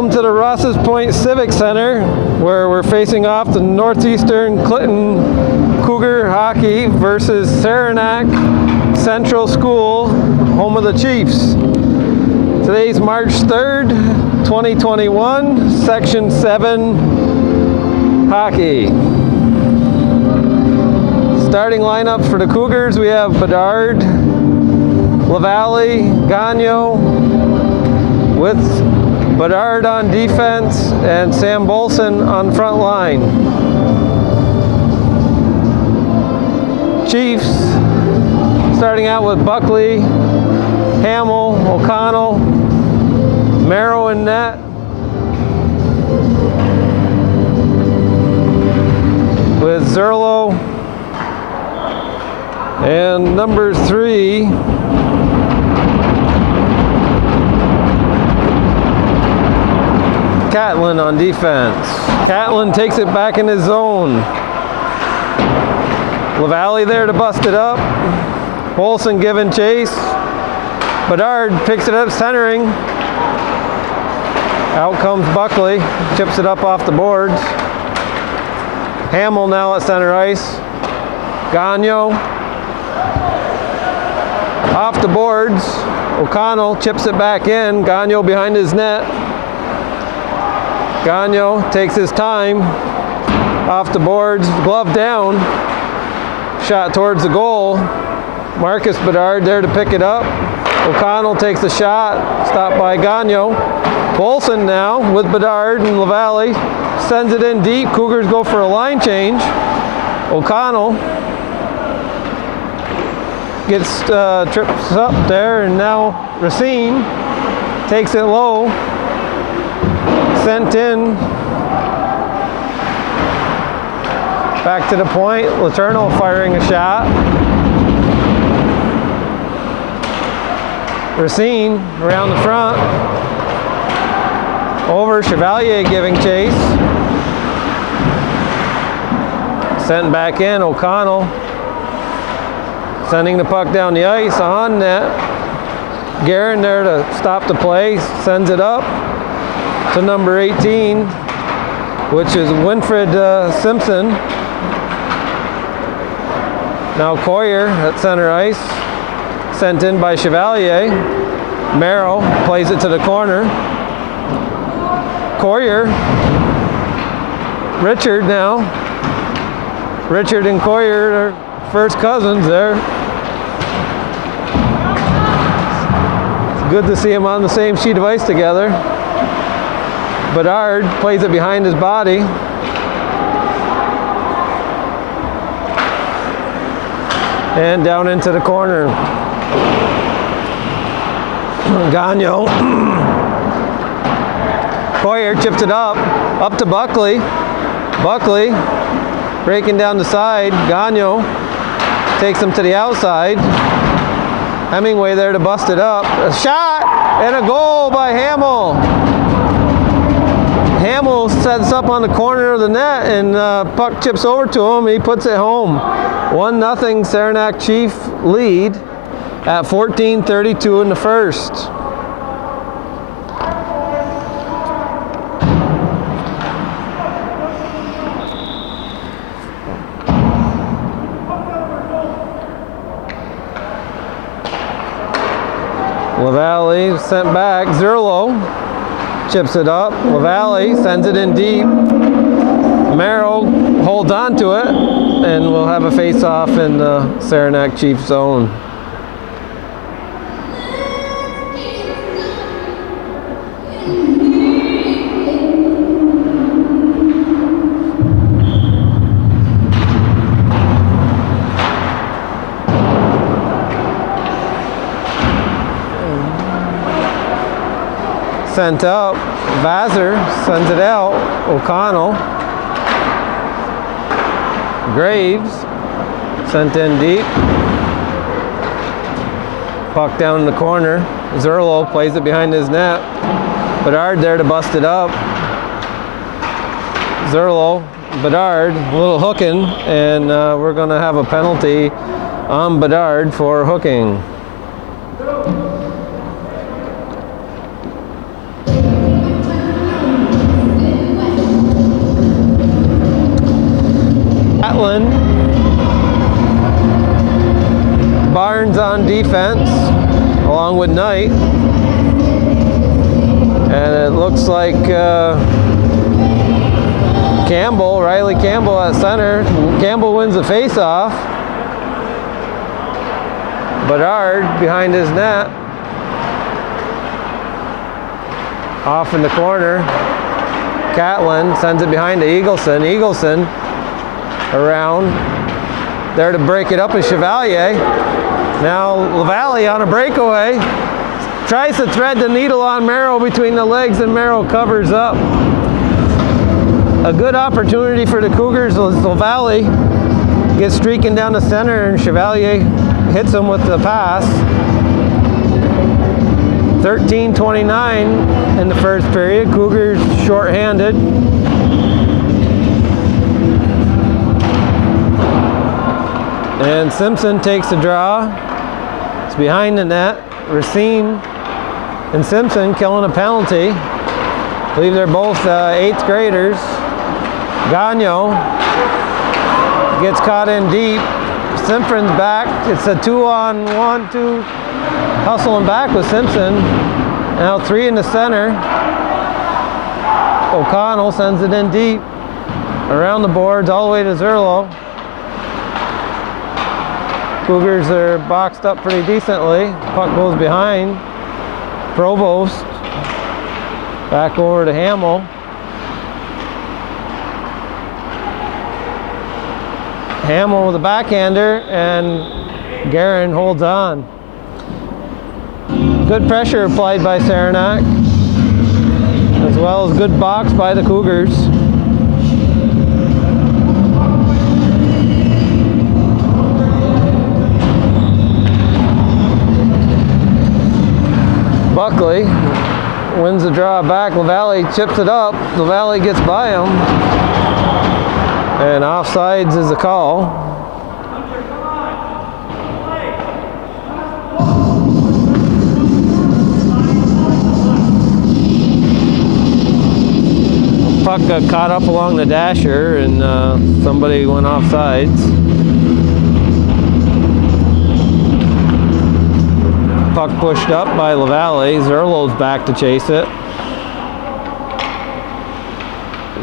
Welcome to the Rouses Point Civic Center, where we're facing off the Northeastern Clinton Cougar Hockey versus Saranac Central School, home of the Chiefs. Today's March 3rd, 2021, Section 7 Hockey. Starting lineup for the Cougars, we have Bedard, LaValle, Gagno, with Bedard on defense and Sam Bolson on front line. Chiefs starting out with Buckley, Hamill, O'Connell, Merrow in net. With Zerlo and number 3, Catlin on defense. Catlin takes it back in his zone. LaValle there to bust it up. Bolson giving chase. Bedard picks it up, centering. Out comes Buckley, chips it up off the boards. Hamill now at center ice. Gagno off the boards. O'Connell chips it back in. Gagno behind his net. Gagno takes his time, off the boards, glove down, shot towards the goal. Marcus Bedard there to pick it up. O'Connell takes the shot, stopped by Gagno. Bolson now with Bedard and LaValle, sends it in deep. Cougars go for a line change. O'Connell gets trips up there, and now Racine takes it low. Sent in, back to the point. Letourneau firing a shot. Racine around the front. Over, Chevalier giving chase. Sent back in, O'Connell. Sending the puck down the ice, on net. Guerin there to stop the play, sends it up to number 18, which is Winfred Simpson. Now Coyer at center ice, sent in by Chevalier. Merrow plays it to the corner. Coyer, Richard now. Richard and Coyer are first cousins there. It's good to see them on the same sheet of ice together. Bedard plays it behind his body. And down into the corner. Gagno. Coyer chips it up to Buckley. Buckley breaking down the side. Gagno takes him to the outside. Hemingway there to bust it up. A shot and a goal by Hamill. Hamill sets up on the corner of the net, and puck chips over to him. He puts it home. 1-0 Saranac Chief lead at 14:32 in the first. LaValle sent back. Zerlo chips it up. LaValle sends it in deep. Merrow holds on to it, and we'll have a face-off in the Saranac Chief zone. Sent up. Vassar sends it out. O'Connell. Graves sent in deep. Puck down in the corner. Zerlo plays it behind his net. Bedard there to bust it up. Zerlo, Bedard, a little hooking, and we're going to have a penalty on Bedard for hooking. Catlin. Barnes on defense, along with Knight. And it looks like Riley Campbell at center. Campbell wins the face-off. Bedard behind his net. Off in the corner. Catlin sends it behind to Eagleson. Eagleson around. There to break it up is Chevalier. Now LaValle on a breakaway. Tries to thread the needle on Merrill between the legs, and Merrill covers up. A good opportunity for the Cougars. LaValle gets streaking down the center, and Chevalier hits him with the pass. 13:29 in the first period. Cougars shorthanded. And Simpson takes the draw. It's behind the net. Racine and Simpson killing a penalty. I believe they're both 8th graders. Gagnon gets caught in deep. Simpson's back. It's a 2-on-1, 2 hustling back with Simpson. Now 3 in the center. O'Connell sends it in deep. Around the boards all the way to Zerlo. Cougars are boxed up pretty decently. Puck goes behind. Provost. Back over to Hamill. Hamill with a backhander, and Guerin holds on. Good pressure applied by Saranac, as well as good box by the Cougars. Buckley wins the draw back. LaValle chips it up. LaValle gets by him. And offsides is the call. Puck got caught up along the dasher, and somebody went offsides. Puck pushed up by LaValle. Zerlo's back to chase it.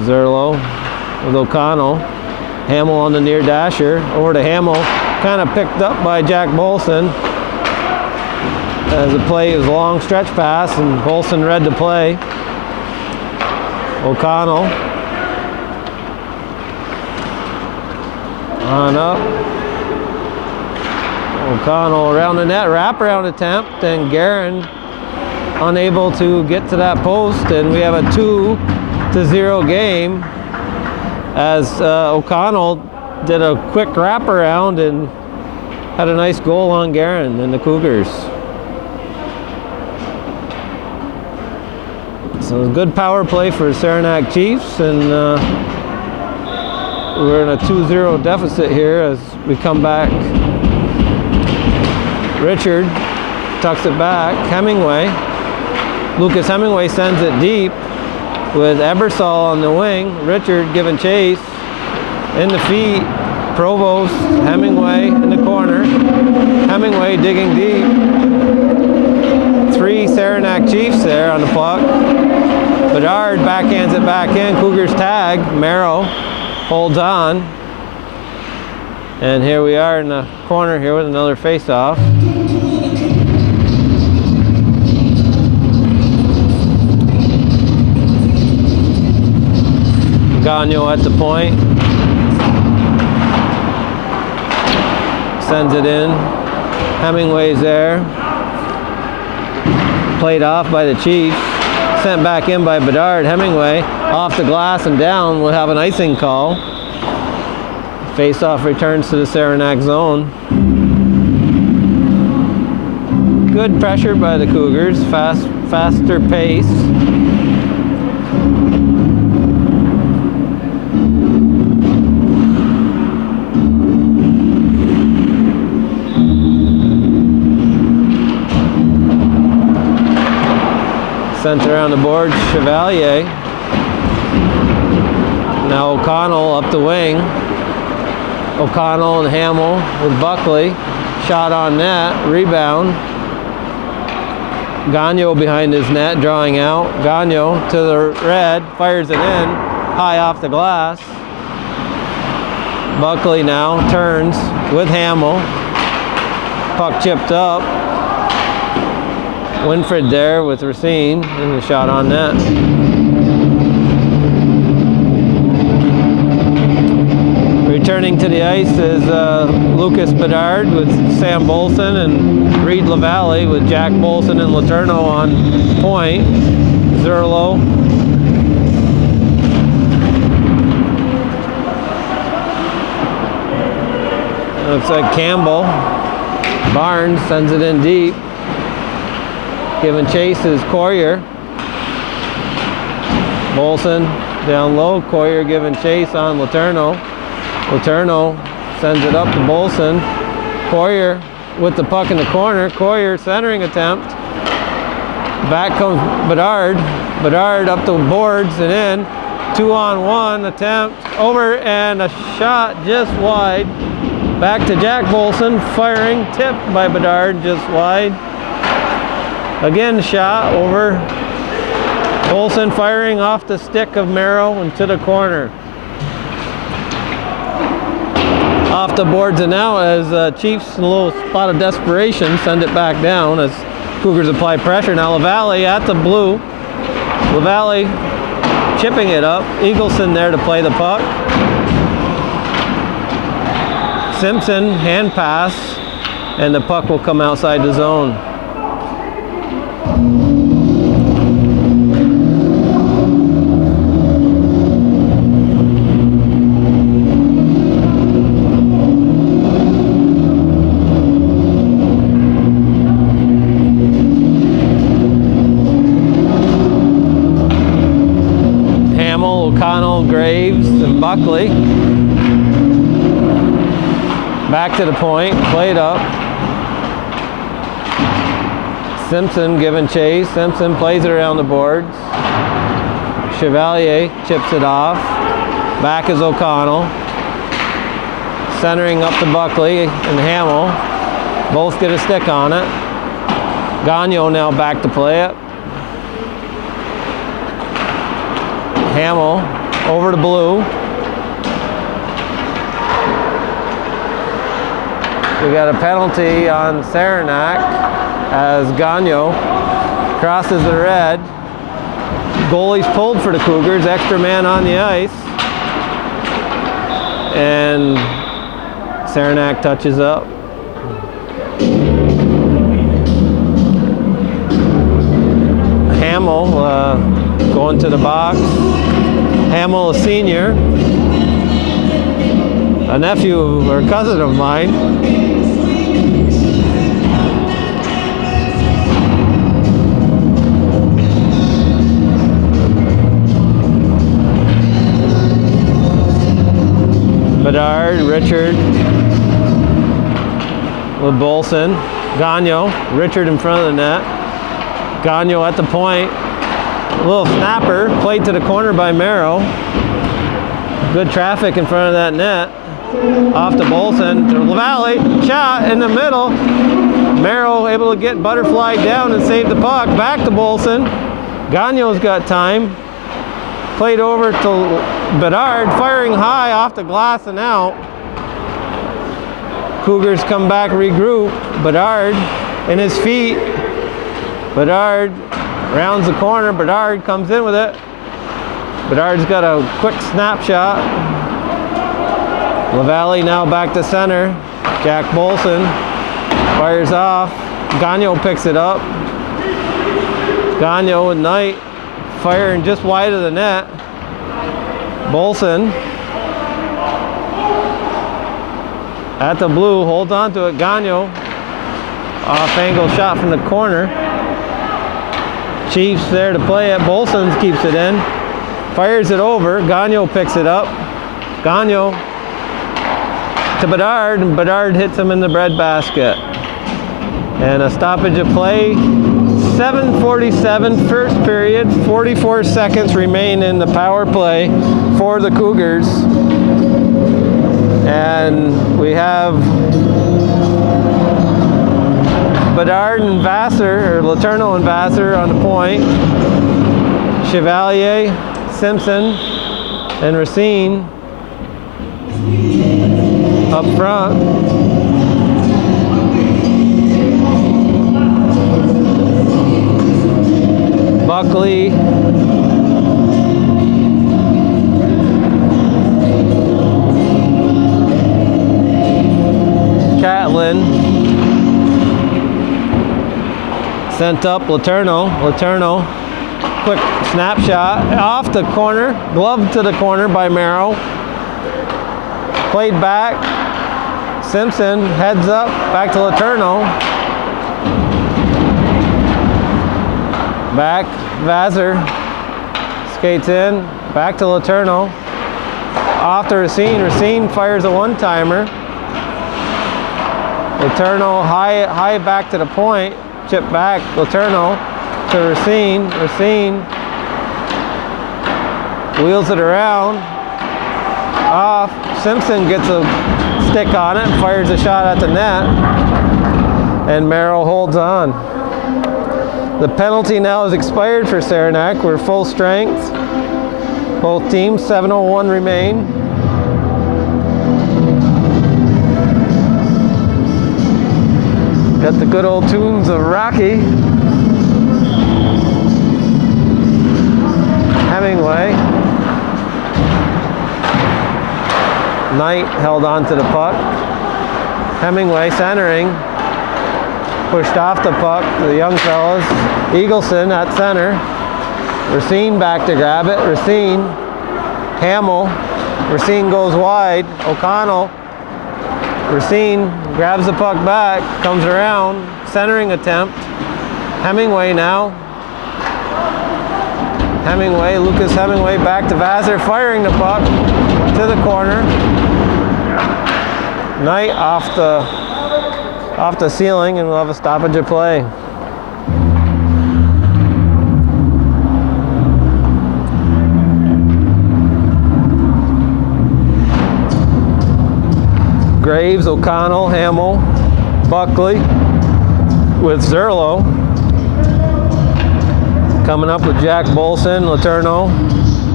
Zerlo with O'Connell. Hamill on the near dasher. Over to Hamill. Kind of picked up by Jack Bolson. As the play was a long stretch pass, and Bolson read the play. O'Connell. On up. O'Connell around the net, wraparound attempt, and Guerin unable to get to that post, and we have a 2-0 game as O'Connell did a quick wraparound and had a nice goal on Guerin and the Cougars. So a good power play for Saranac Chiefs, and we're in a 2-0 deficit here as we come back. Richard tucks it back. Hemingway. Lucas Hemingway sends it deep with Ebersol on the wing. Richard giving chase. In the feet. Provost. Hemingway in the corner. Hemingway digging deep. 3 Saranac Chiefs there on the puck. Bedard backhands it back in. Cougars tag. Merrill holds on. And here we are in the corner here with another face-off. Gagnon at the point. Sends it in. Hemingway's there. Played off by the Chiefs. Sent back in by Bedard. Hemingway off the glass and down. We'll have an icing call. Face-off returns to the Saranac zone. Good pressure by the Cougars. Faster pace. Sent around the board, Chevalier. Now O'Connell up the wing. O'Connell and Hamill with Buckley. Shot on net, rebound. Gagnon behind his net, drawing out. Gagnon to the red, fires it in, high off the glass. Buckley now turns with Hamill. Puck chipped up. Winfred there with Racine, and the shot on net. Returning to the ice is Lucas Bedard with Sam Bolson and Reed LaValle with Jack Bolson and Letourneau on point. Zerlo. Looks like Campbell. Barnes sends it in deep. Giving chase is Courier. Bolson down low. Courier giving chase on Letourneau. Letourneau sends it up to Bolson. Courier with the puck in the corner. Courier centering attempt. Back comes Bedard. Bedard up the boards and in. 2-on-1 attempt. Over and a shot just wide. Back to Jack Bolson. Firing. Tipped by Bedard just wide. Again shot over. Bolson firing off the stick of Merrow into the corner. Off the boards and now as Chiefs in a little spot of desperation send it back down as Cougars apply pressure. Now LaValle at the blue. LaValle chipping it up. Eagleson there to play the puck. Simpson hand pass and the puck will come outside the zone. O'Connell, Graves, and Buckley. Back to the point, played up. Simpson giving chase. Simpson plays it around the boards. Chevalier chips it off. Back is O'Connell. Centering up to Buckley and Hamill. Both get a stick on it. Gagnon now back to play it. Hamill over to blue. We got a penalty on Saranac as Gagnon crosses the red. Goalie's pulled for the Cougars, extra man on the ice. And Saranac touches up. Hamill going to the box. Hamill, a senior, a nephew or cousin of mine. Bedard, Richard with Bolson. Gagnon, Richard in front of the net. Gagnon at the point. Little snapper, played to the corner by Merrow. Good traffic in front of that net. Off to Bolson, to LaValle, shot in the middle. Merrow able to get butterfly down and save the puck. Back to Bolson. Gagnon's got time. Played over to Bedard, firing high off the glass and out. Cougars come back, regroup. Bedard in his feet. Bedard rounds the corner. Bedard comes in with it. Bedard's got a quick snapshot. LaValle now back to center. Jack Bolson fires off. Gagnon picks it up. Gagnon with Knight firing just wide of the net. Bolson at the blue, holds on to it. Gagnon off angle shot from the corner. Chiefs there to play it. Bolson keeps it in. Fires it over. Gagnon picks it up. Gagnon to Bedard, and Bedard hits him in the breadbasket. And a stoppage of play. 7:47 first period. 44 seconds remain in the power play for the Cougars. And we have Bedard and Vassar, or Letourneau and Vassar on the point. Chevalier, Simpson, and Racine up front. Buckley, Catlin, sent up Letourneau, quick snapshot off the corner, glove to the corner by Merrill, played back, Simpson heads up, back to Letourneau, back, Vassar skates in, back to Letourneau, off to Racine fires a one-timer, Letourneau high back to the point, chip back, Letourneau to Racine wheels it around, off, Simpson gets a stick on it, fires a shot at the net, and Merrill holds on. The penalty now is expired for Saranac. We're full strength. Both teams, 7:01 remain. Got the good old tunes of Rocky. Hemingway. Knight held on to the puck. Hemingway centering. Pushed off the puck to the young fellas. Eagleson at center. Racine back to grab it. Racine. Hamill. Racine goes wide. O'Connell. Racine grabs the puck back. Comes around. Centering attempt. Hemingway now. Lucas Hemingway back to Vassar. Firing the puck to the corner. Knight off the ceiling, and we'll have a stoppage of play. Graves, O'Connell, Hamill, Buckley with Zerlo. Coming up with Jack Bolson, Letourneau,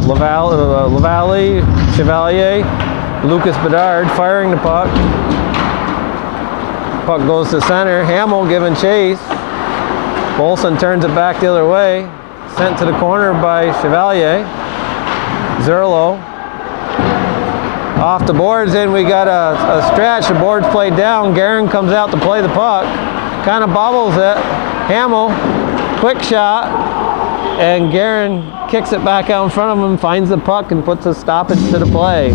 Lavallee, Chevalier, Lucas Bedard firing the puck. Puck goes to center. Hamill giving chase. Bolson turns it back the other way. Sent to the corner by Chevalier. Zerlo. Off the boards, and we got a stretch. The board's played down. Guerin comes out to play the puck. Kind of bobbles it. Hamill, quick shot. And Guerin kicks it back out in front of him, finds the puck, and puts a stoppage to the play.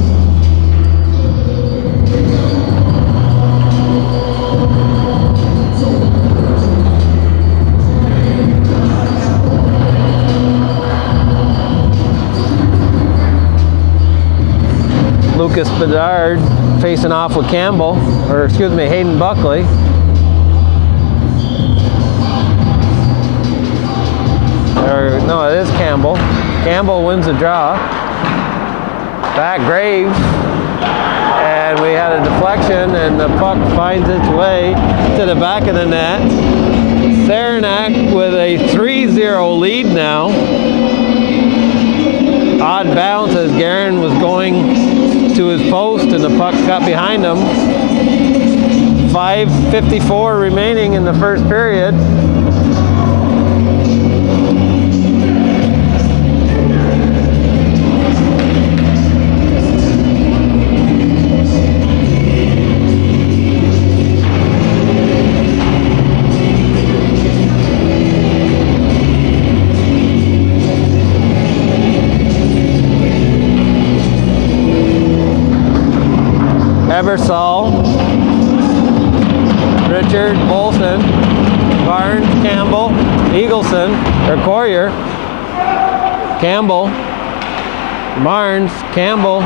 Lucas Bedard facing off with Hayden Buckley. No, it is Campbell. Campbell wins the draw. Back Graves. And we had a deflection, and the puck finds its way to the back of the net. Saranac with a 3-0 lead now. Odd bounce as Guerin was going to his post, and the puck got behind him. 5:54 remaining in the first period. Eversole, Richard, Bolson, Barnes, Campbell, Eagleson, or Courier, Campbell, Barnes, Campbell,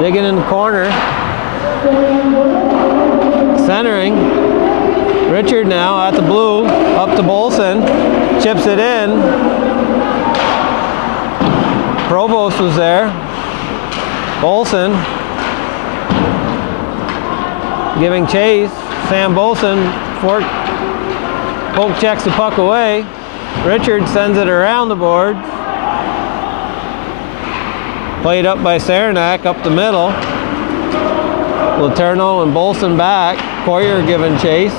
digging in the corner, centering, Richard now at the blue, up to Bolson, chips it in, Provost was there, Bolson, giving chase. Sam Bolson poke checks the puck away. Richard sends it around the boards. Played up by Saranac up the middle. Letourneau and Bolson back. Poirier giving chase.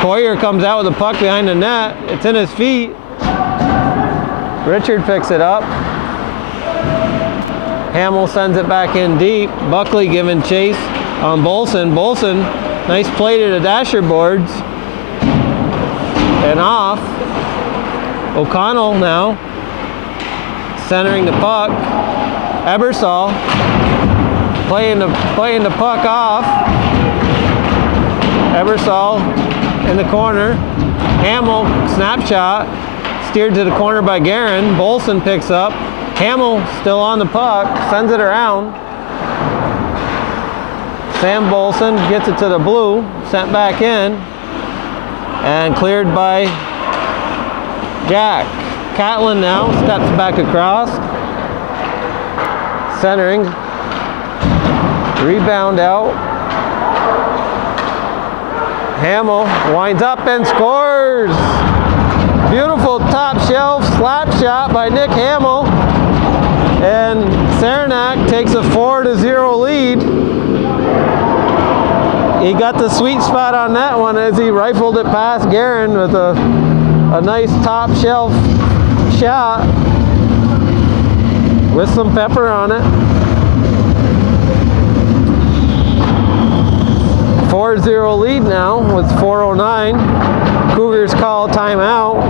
Poirier comes out with the puck behind the net. It's in his feet. Richard picks it up. Hamill sends it back in deep. Buckley giving chase on Bolson. Bolson, nice play to the dasher boards. And off. O'Connell now centering the puck. Ebersol playing the puck off. Ebersol in the corner. Hamill snapshot steered to the corner by Guerin. Bolson picks up. Hamill still on the puck, sends it around. Sam Bolson gets it to the blue, sent back in, and cleared by Jack. Catlin now steps back across. Centering. Rebound out. Hamill winds up and scores. Beautiful top shelf slap shot by Nick Hamill. And Saranac takes a 4-0 lead. He got the sweet spot on that one as he rifled it past Guerin with a nice top shelf shot with some pepper on it. 4-0 lead now with 4:09. Cougars call timeout.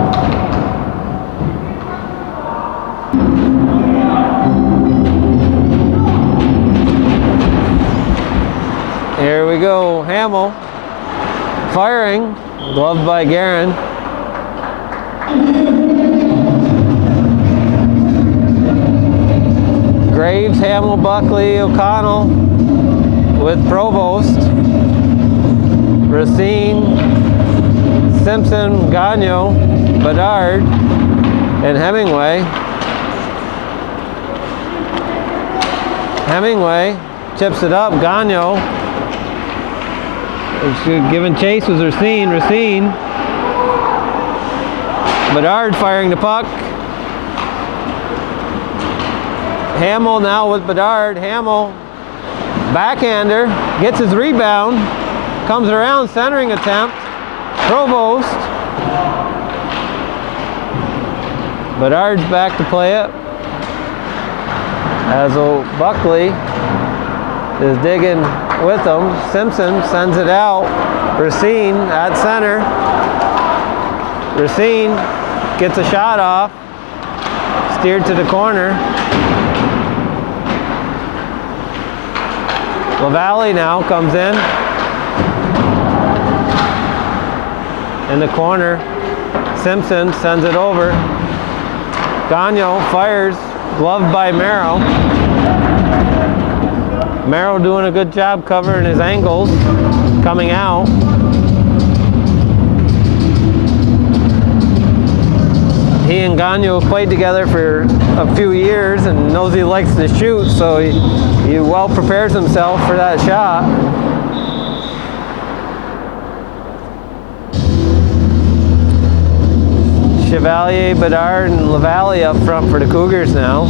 Here we go, Hamill firing, gloved by Guerin. Graves, Hamill, Buckley, O'Connell with Provost, Racine, Simpson, Gagnon, Bedard, and Hemingway. Hemingway chips it up, Gagnon. Giving chase was Racine. Bedard firing the puck. Hamill now with Bedard. Hamill, backhander, gets his rebound, comes around, centering attempt. Provost. Bedard's back to play it. As Buckley is digging with him. Simpson sends it out. Racine at center. Racine gets a shot off. Steered to the corner. LaValle now comes in the corner. Simpson sends it over. Gagnon fires, gloved by Merrill. Merrill doing a good job covering his angles, coming out. He and Gagnon have played together for a few years and knows he likes to shoot, so he well prepares himself for that shot. Chevalier, Bedard, and LaValle up front for the Cougars now.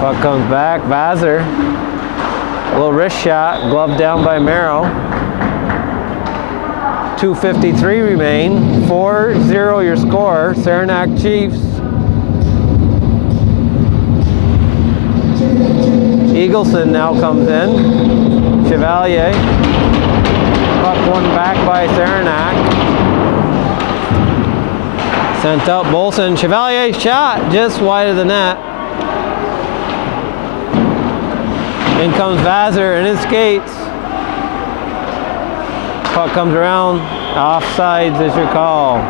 Puck comes back, Vazer. A little wrist shot, gloved down by Merrill. 2:53 remain. 4-0 your score. Saranac Chiefs. Eagleson now comes in. Chevalier. Puck won back by Saranac. Sent up Bolson. Chevalier shot just wide of the net. In comes Vazer in his skates. Puck comes around. Offsides is your call.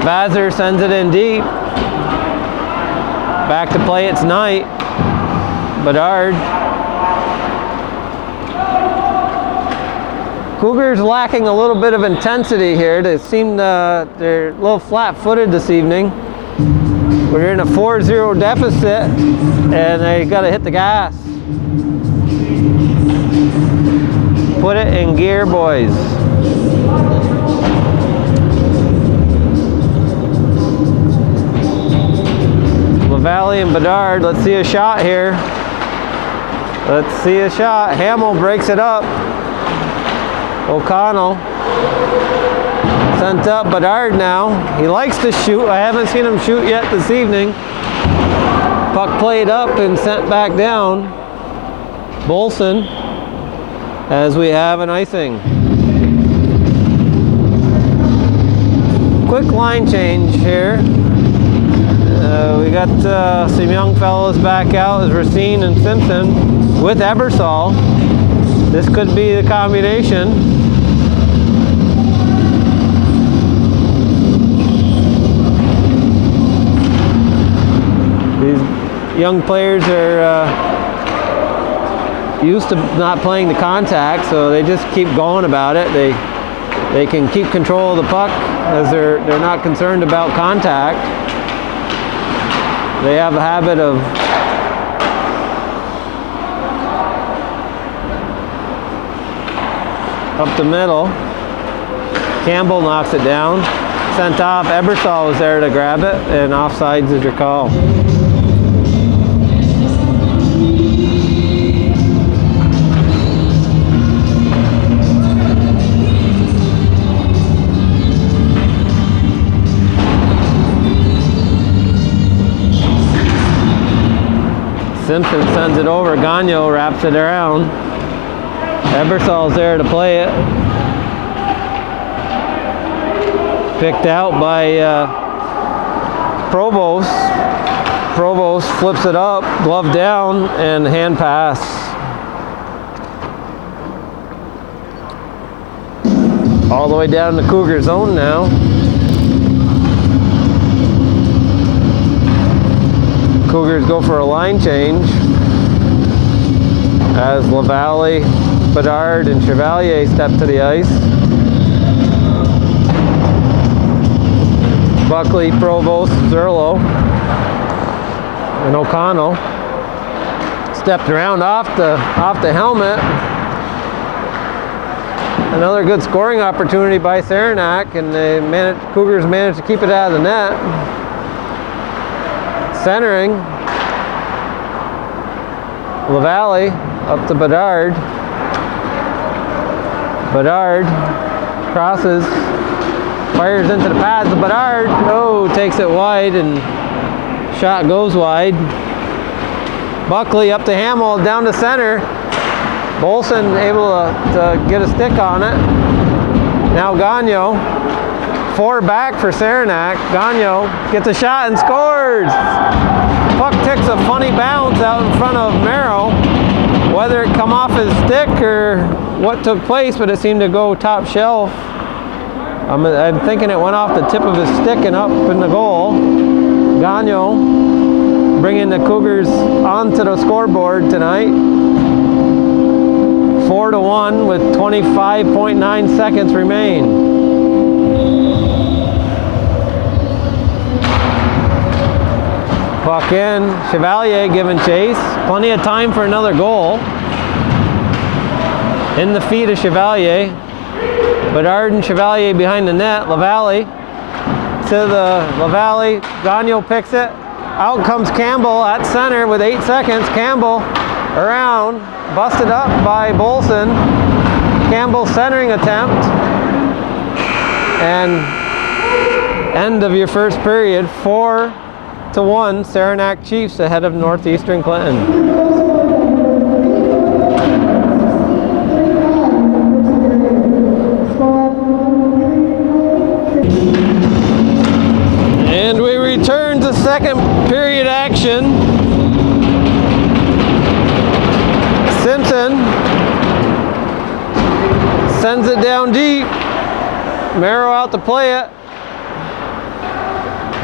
Vazer sends it in deep. Back to play it's Knight. Bedard. Cougars lacking a little bit of intensity here. They seem they're a little flat-footed this evening. We're in a 4-0 deficit, and they got to hit the gas. Put it in gear, boys. LaValle and Bedard, let's see a shot here. Let's see a shot. Hamill breaks it up. O'Connell sent up. Bedard now. He likes to shoot. I haven't seen him shoot yet this evening. Puck played up and sent back down. Bolson, as we have an icing. Quick line change here. We got some young fellows back out as Racine and Simpson with Ebersol. This could be the combination. These young players are used to not playing the contact, so they just keep going about it. They can keep control of the puck as they're not concerned about contact. They have a habit of up the middle. Campbell knocks it down. Sent off. Ebersol was there to grab it, and offsides is your call. Simpson sends it over. Gagnon wraps it around. Ebersol's there to play it. Picked out by Provost. Provost flips it up, glove down, and hand pass. All the way down to Cougar zone now. Cougars go for a line change as LaValle, Bedard, and Chevalier step to the ice. Buckley, Provost, Zerlo, and O'Connell stepped around off the helmet. Another good scoring opportunity by Saranac, and Cougars managed to keep it out of the net. Centering, LaValle up to Bedard. Bedard crosses, fires into the pads of Bedard. Oh, takes it wide, and shot goes wide. Buckley up to Hamill, down to center. Bolson able to get a stick on it. Now Gagnon. 4 back for Saranac. Gagnon gets a shot and scores. Puck takes a funny bounce out in front of Merrill. Whether it come off his stick or what took place, but it seemed to go top shelf. I'm thinking it went off the tip of his stick and up in the goal. Gagnon bringing the Cougars onto the scoreboard tonight. 4-1 with 25.9 seconds remain. Puck in, Chevalier giving chase. Plenty of time for another goal. In the feet of Chevalier. Bedard and Chevalier behind the net. LaValle to the LaValle. Gagnon picks it. Out comes Campbell at center with 8 seconds. Campbell around, busted up by Bolson. Campbell centering attempt. And end of your first period, 4-1, Saranac Chiefs ahead of Northeastern Clinton. And we return to second period action. Simpson sends it down deep. Merrill out to play it.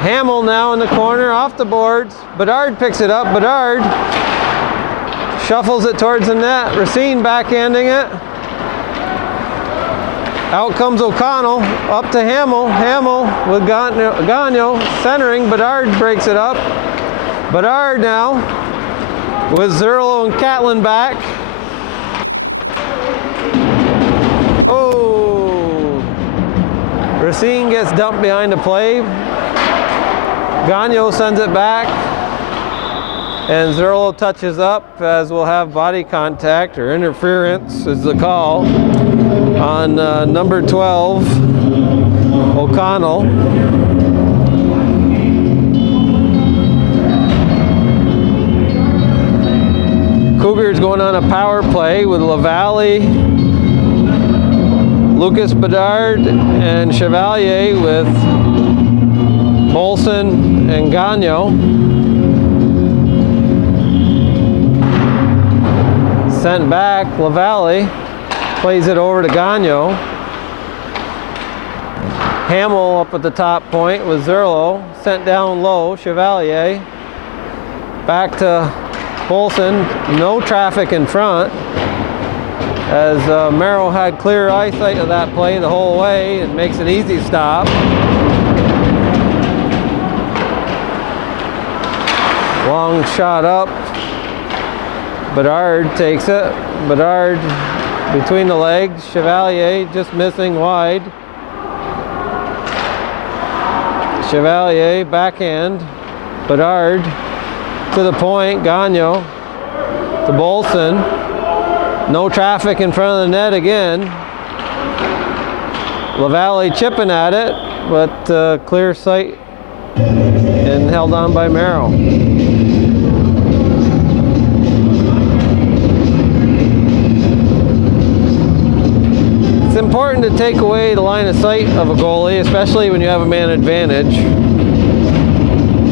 Hamill now in the corner, off the boards. Bedard picks it up. Bedard shuffles it towards the net. Racine backhanding it. Out comes O'Connell, up to Hamill. Hamill with Gagnon centering. Bedard breaks it up. Bedard now with Zerlo and Catlin back. Oh! Racine gets dumped behind the play. Gagnon sends it back. And Zerlo touches up, as we'll have body contact, or interference is the call, on number 12, O'Connell. Cougars going on a power play with LaValle, Lucas Bedard, and Chevalier with Molson and Gagnon. Sent back, LaValle plays it over to Gagnon. Hamill up at the top point with Zerlo, sent down low, Chevalier. Back to Bolson, no traffic in front, as Merrill had clear eyesight of that play the whole way and makes an easy stop. Long shot up. Bedard takes it. Bedard between the legs. Chevalier just missing wide. Chevalier backhand. Bedard to the point. Gagnon to Bolson. No traffic in front of the net again. LaValle chipping at it, but clear sight and held on by Merrill. It's important to take away the line of sight of a goalie, especially when you have a man advantage.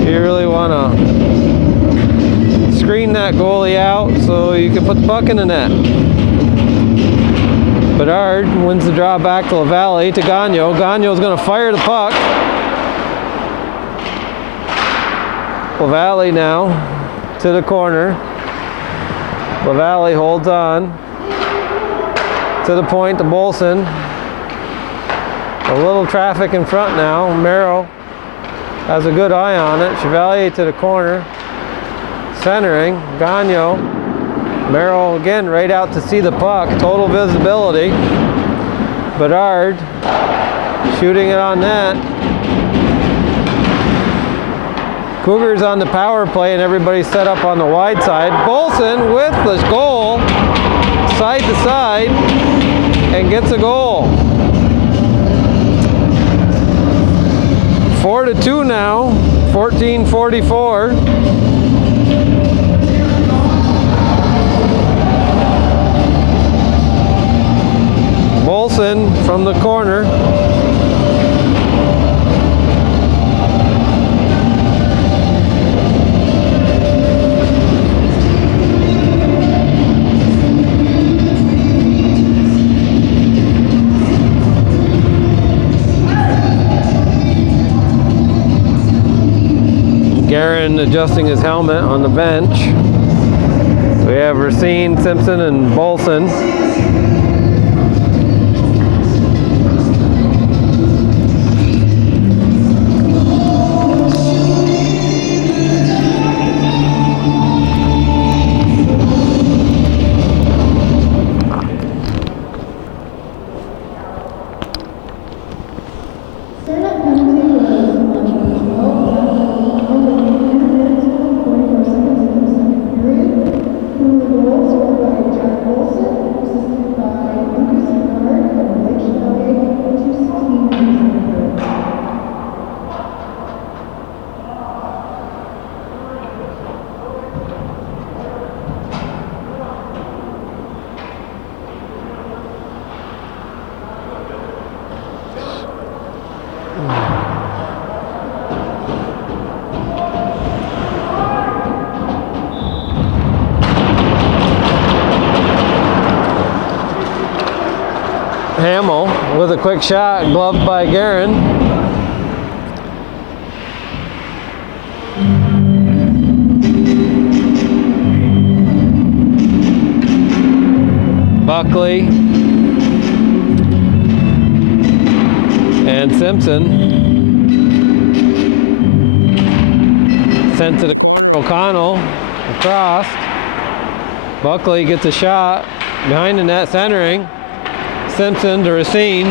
You really want to screen that goalie out so you can put the puck in the net. Bedard wins the draw back to LaValle to Gagnon. Gagnon's going to fire the puck. LaValle now to the corner. LaValle holds on. To the point to Bolson. A little traffic in front now. Merrill has a good eye on it. Chevalier to the corner. Centering. Gagnon. Merrill again right out to see the puck. Total visibility. Bedard shooting it on net. Cougars on the power play and everybody's set up on the wide side. Bolson with the goal. Side to side. And gets a goal. 4-2 now, 14:44. Bolson from the corner. Guerin adjusting his helmet on the bench. We have Racine, Simpson, and Bolson. Hamill with a quick shot, gloved by Guerin. Buckley and Simpson. Sent to the O'Connell, across. Buckley gets a shot behind the net, centering. Simpson to Racine.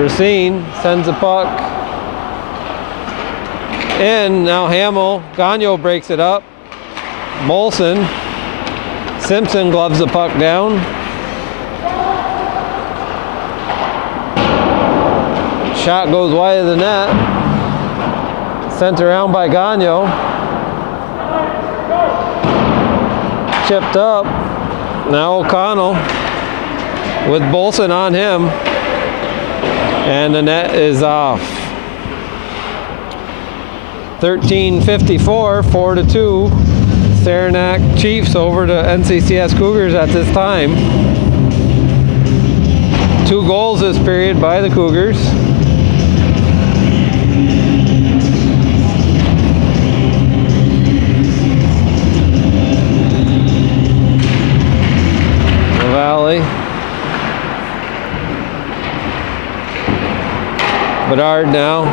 Racine sends the puck in. Now Hamill. Gagnon breaks it up. Molson. Simpson gloves the puck down. Shot goes wide of the net. Sent around by Gagnon. Chipped up. Now O'Connell with Bolson on him. And the net is off. 13:54, 4-2. Saranac Chiefs over to NCCS Cougars at this time. 2 goals this period by the Cougars. Valley. Bedard now.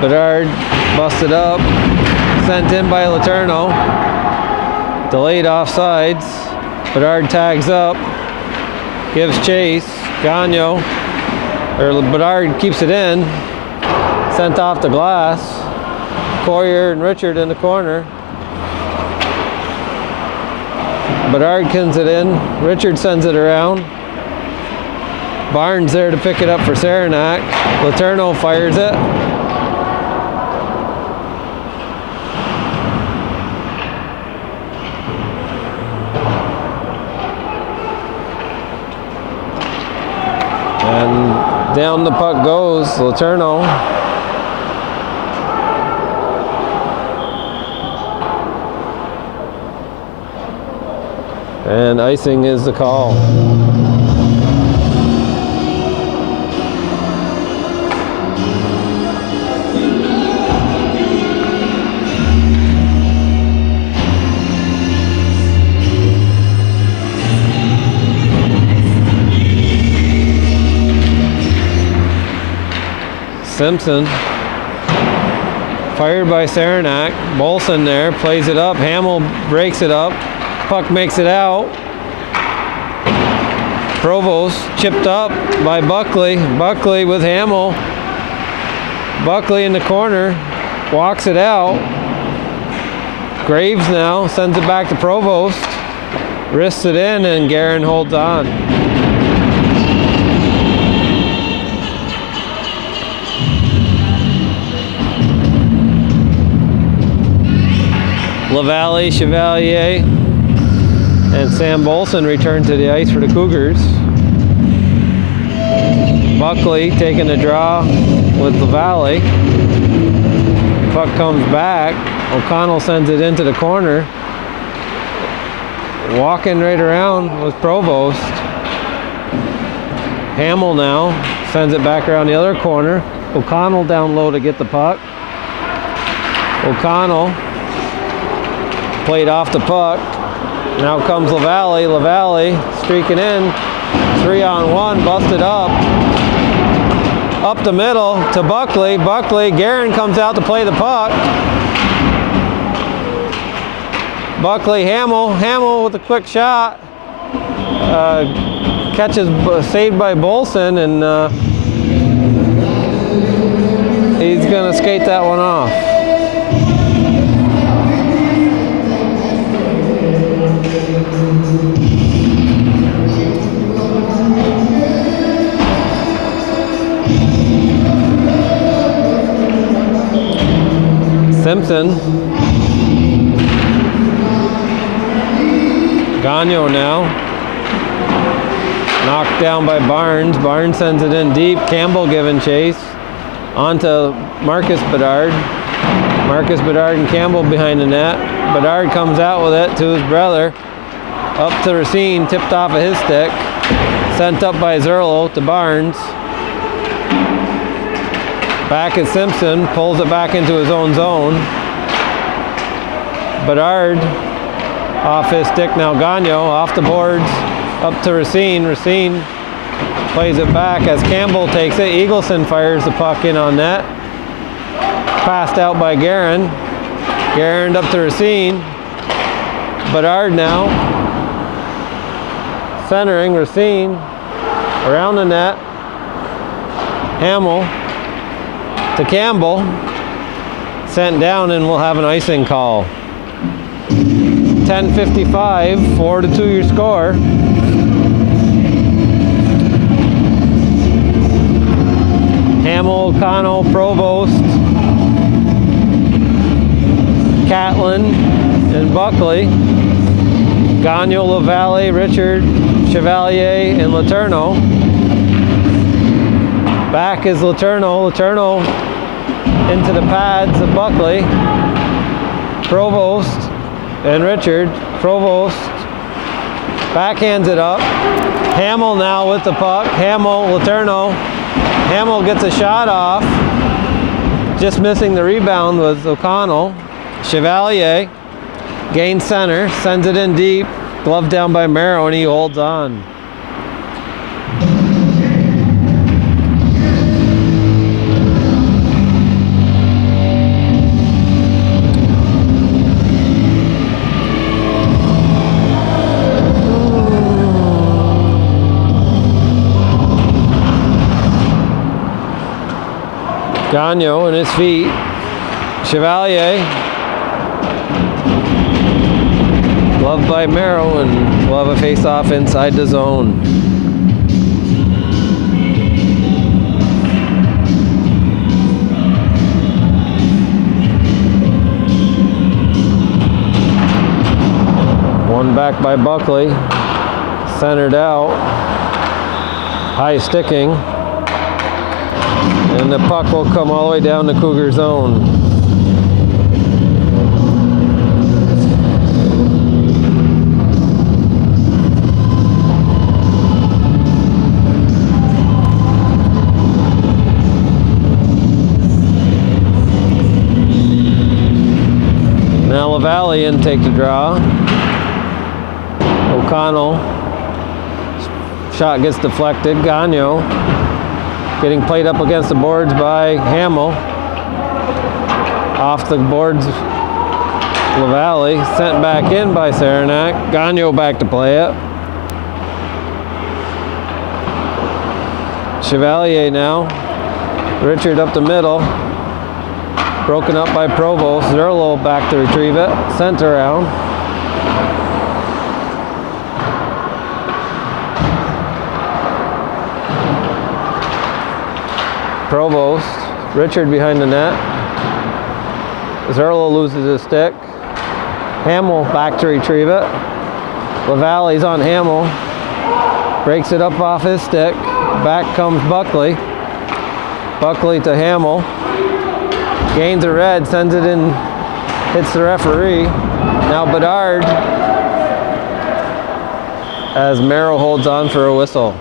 Bedard busted up. Sent in by Letourneau. Delayed offsides. Bedard tags up. Gives chase. Gagnon. Bedard keeps it in. Sent off the glass. Courier and Richard in the corner. Bedard kins it in. Richard sends it around. Barnes there to pick it up for Saranac. Letourneau fires it. And down the puck goes Letourneau. And icing is the call. Simpson, fired by Saranac. Bolson there, plays it up. Hamill breaks it up. Puck makes it out. Provost chipped up by Buckley. Buckley with Hamill. Buckley in the corner, walks it out. Graves now sends it back to Provost. Wrists it in and Guerin holds on. LaValle, Chevalier, and Sam Bolson return to the ice for the Cougars. Buckley taking the draw with LaValle. Puck comes back. O'Connell sends it into the corner. Walking right around with Provost. Hamill now sends it back around the other corner. O'Connell down low to get the puck. O'Connell played off the puck. Now comes LaValle. LaValle streaking in. 3-on-1, busted up. Up the middle to Buckley. Buckley, Guerin comes out to play the puck. Buckley, Hamill. Hamill with a quick shot. Catches, saved by Bolson, and he's going to skate that one off. Simpson. Gagnon now. Knocked down by Barnes. Barnes sends it in deep. Campbell giving chase. On to Marcus Bedard. Marcus Bedard and Campbell behind the net. Bedard comes out with it to his brother. Up to Racine, tipped off of his stick. Sent up by Zerlo to Barnes. Back at Simpson, pulls it back into his own zone. Bedard Off his stick now, Gagnon, off the boards, up to Racine. Racine plays it back as Campbell takes it. Eagleson fires the puck in on net. Passed out by Guerin. Guerin up to Racine. Bedard now. Centering, Racine. Around the net. Hamill to Campbell. Sent down and we'll have an icing call. 10:55, 4-2 your score. Hamill, O'Connell, Provost, Catlin, and Buckley. Gagnon, LaValle, Richard, Chevalier, and Letourneau. Back is Letourneau. Letourneau into the pads of Buckley. Provost and Richard. Provost backhands it up. Hamill now with the puck. Hamill, Letourneau. Hamill gets a shot off. Just missing the rebound was O'Connell. Chevalier gains center, sends it in deep. Glove down by Merrow and he holds on. Gagnon in his feet. Chevalier. Glove by Merrow and we'll have a face-off inside the zone. One back by Buckley. Centered out. High sticking. And the puck will come all the way down the Cougar zone. Now LaValle in, take the draw. O'Connell. Shot gets deflected. Gagnon. Getting played up against the boards by Hamill. Off the boards, LaValle. Sent back in by Saranac. Gagnon back to play it. Chevalier now. Richard up the middle. Broken up by Provost. Zerlo back to retrieve it. Sent around. Provost, Richard behind the net. Zerlo loses his stick. Hamill back to retrieve it. LaValle's on Hamill. Breaks it up off his stick. Back comes Buckley. Buckley to Hamill. Gains a red, sends it in, hits the referee. Now Bedard, as Merrow holds on for a whistle.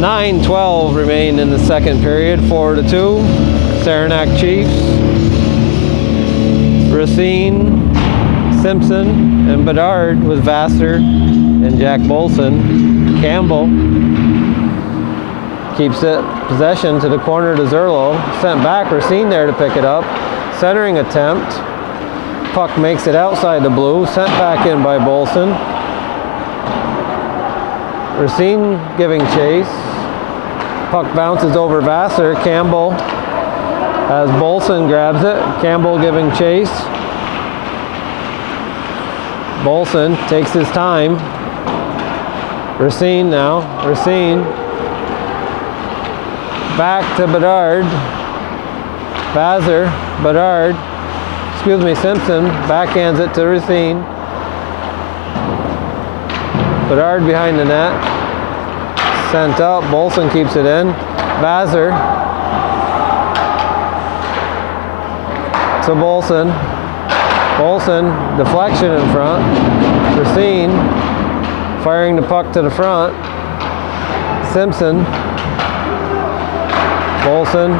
9:12 remain in the second period, 4-2. Saranac Chiefs. Racine, Simpson, and Bedard with Vassar and Jack Bolson. Campbell keeps it possession to the corner to Zerlo. Sent back, Racine there to pick it up. Centering attempt. Puck makes it outside the blue. Sent back in by Bolson. Racine giving chase. Puck bounces over Vassar. Campbell, as Bolson grabs it. Campbell giving chase. Bolson takes his time. Racine now. Racine. Back to Bedard. Vassar. Bedard. Simpson. Backhands it to Racine. Bedard behind the net. Sent up. Bolson keeps it in. Vassar. To Bolson. Bolson, deflection in front. Racine firing the puck to the front. Simpson. Bolson.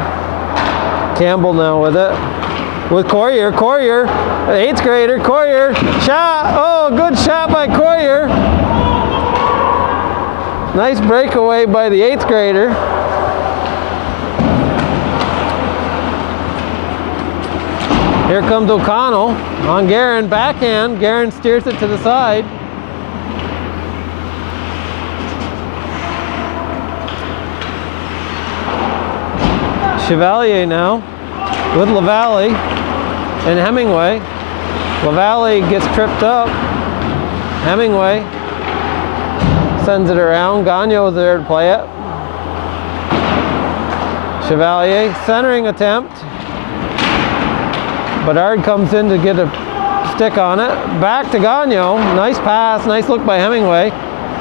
Campbell now with it. with Courier. Courier, the 8th grader, Courier, shot. Oh, good shot by Courier. Nice breakaway by the 8th grader. Here comes O'Connell on Guerin, backhand. Guerin steers it to the side. Chevalier now with LaValle and Hemingway. LaValle gets tripped up. Hemingway sends it around. Gagno's there to play it. Chevalier, centering attempt. Bedard comes in to get a stick on it. Back to Gagno. Nice pass, nice look by Hemingway.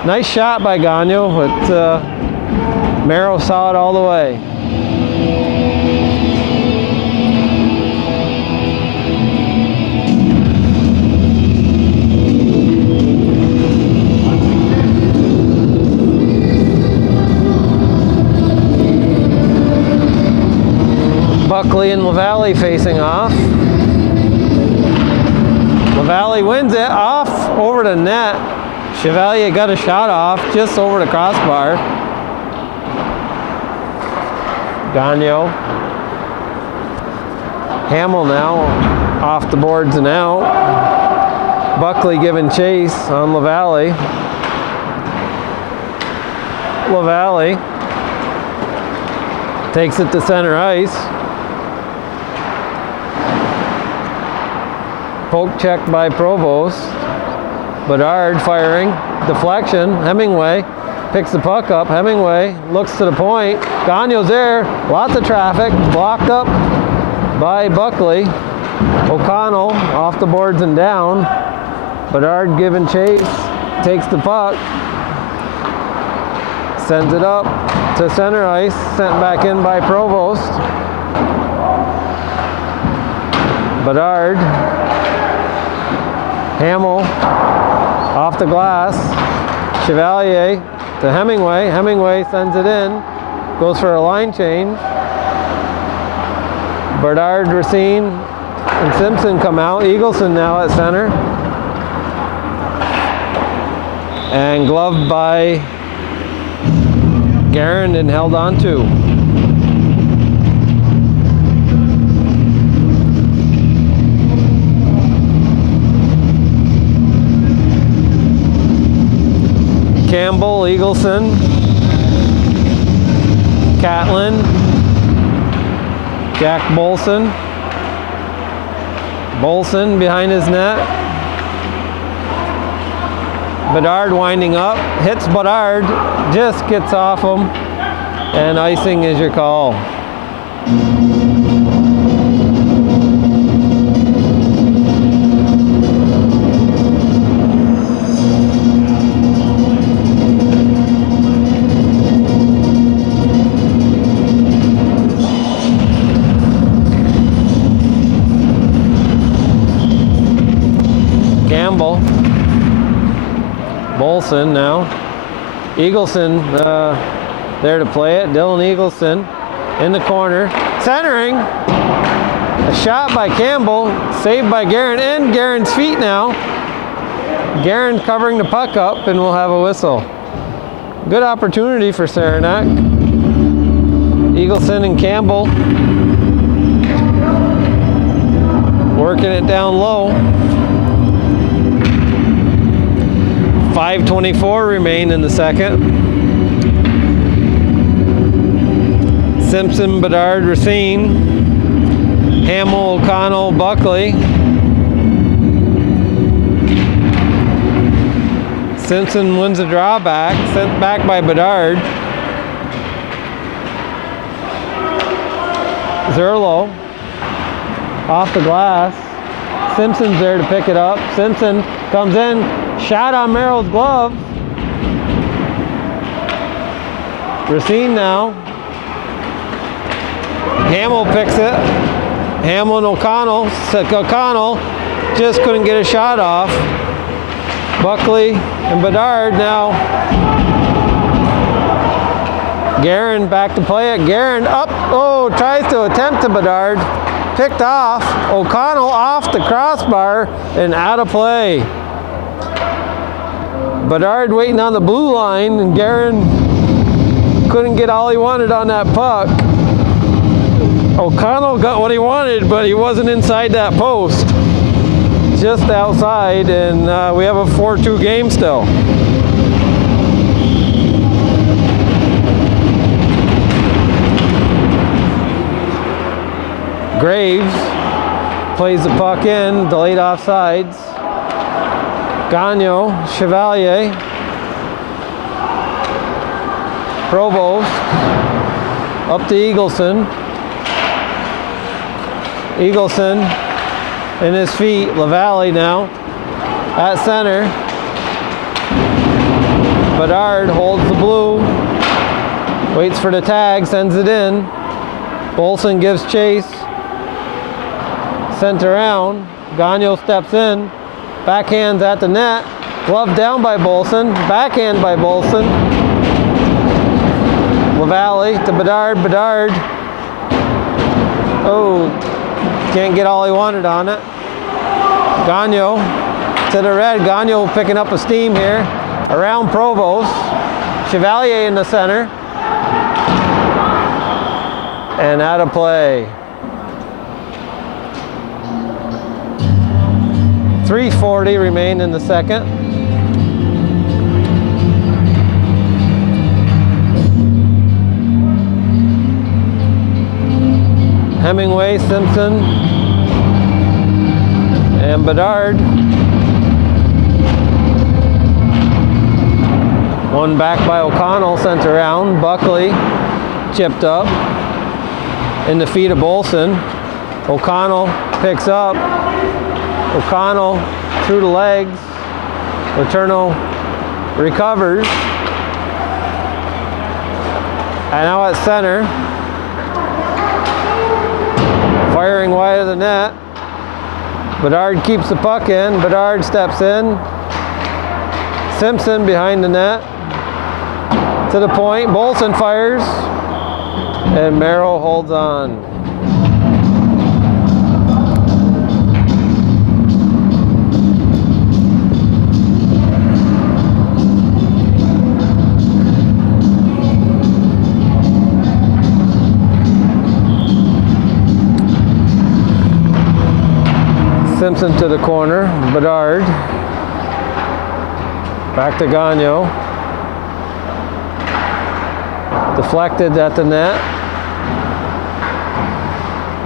Nice shot by Gagno, but Merrill saw it all the way. Buckley and LaValle facing off. LaValle wins it off over the net. Chevalier got a shot off just over the crossbar. Gagno. Hamill now off the boards and out. Buckley giving chase on LaValle. LaValle takes it to center ice. Poke check by Provost. Bedard firing. Deflection. Hemingway picks the puck up. Hemingway looks to the point. Gagno's there. Lots of traffic. Blocked up by Buckley. O'Connell off the boards and down. Bedard giving chase. Takes the puck. Sends it up to center ice. Sent back in by Provost. Bedard. Hamill off the glass. Chevalier to Hemingway. Hemingway sends it in. Goes for a line change. Bedard, Racine, and Simpson come out. Eagleson now at center. And gloved by Guerin and held on to. Campbell, Eagleson, Catlin, Jack Bolson. Bolson behind his net. Bedard winding up, hits Bedard, just gets off him, and icing is your call. Campbell, Bolson now, Eagleson there to play it. Dylan Eagleson in the corner, centering, a shot by Campbell, saved by Guerin, and Guerin's feet now. Guerin covering the puck up, and we'll have a whistle. Good opportunity for Saranac. Eagleson and Campbell working it down low. 5:24 remain in the second. Simpson, Bedard, Racine, Hamill, O'Connell, Buckley. Simpson wins a drawback, sent back by Bedard. Zerlo off the glass. Simpson's there to pick it up. Simpson comes in, shot on Merrill's glove. Racine now. Hamill picks it. Hamill and O'Connell. O'Connell just couldn't get a shot off. Buckley and Bedard now. Guerin back to play it. Guerin up. Oh, tries to attempt to Bedard. picked off. O'Connell off the crossbar and out of play. Bedard waiting on the blue line, and Guerin couldn't get all he wanted on that puck. O'Connell got what he wanted, but he wasn't inside that post. Just outside, and we have a 4-2 game still. Graves plays the puck in, delayed offsides. Gagnon, Chevalier, Provost, up to Eagleson. Eagleson in his feet, LaValle now at center. Bedard holds the blue, waits for the tag, sends it in. Bolson gives chase, sent around. Gagnon steps in, backhands at the net, glove down by Bolson, backhand by Bolson. LaValle to Bedard, Bedard. Oh, can't get all he wanted on it. Gagnon to the red. Gagnon picking up a steam here. Around Provost. Chevalier in the center. And out of play. 3:40 remain in the second. Hemingway, Simpson, and Bedard. One back by O'Connell, sent around. Buckley chipped up in the feet of Bolson. O'Connell picks up. O'Connell through the legs. Letourneau recovers. And now at center. Firing wide of the net. Bedard keeps the puck in. Bedard steps in. Simpson behind the net. To the point. Bolson fires. And Merrill holds on. Simpson to the corner, Bedard, back to Gagnon, deflected at the net,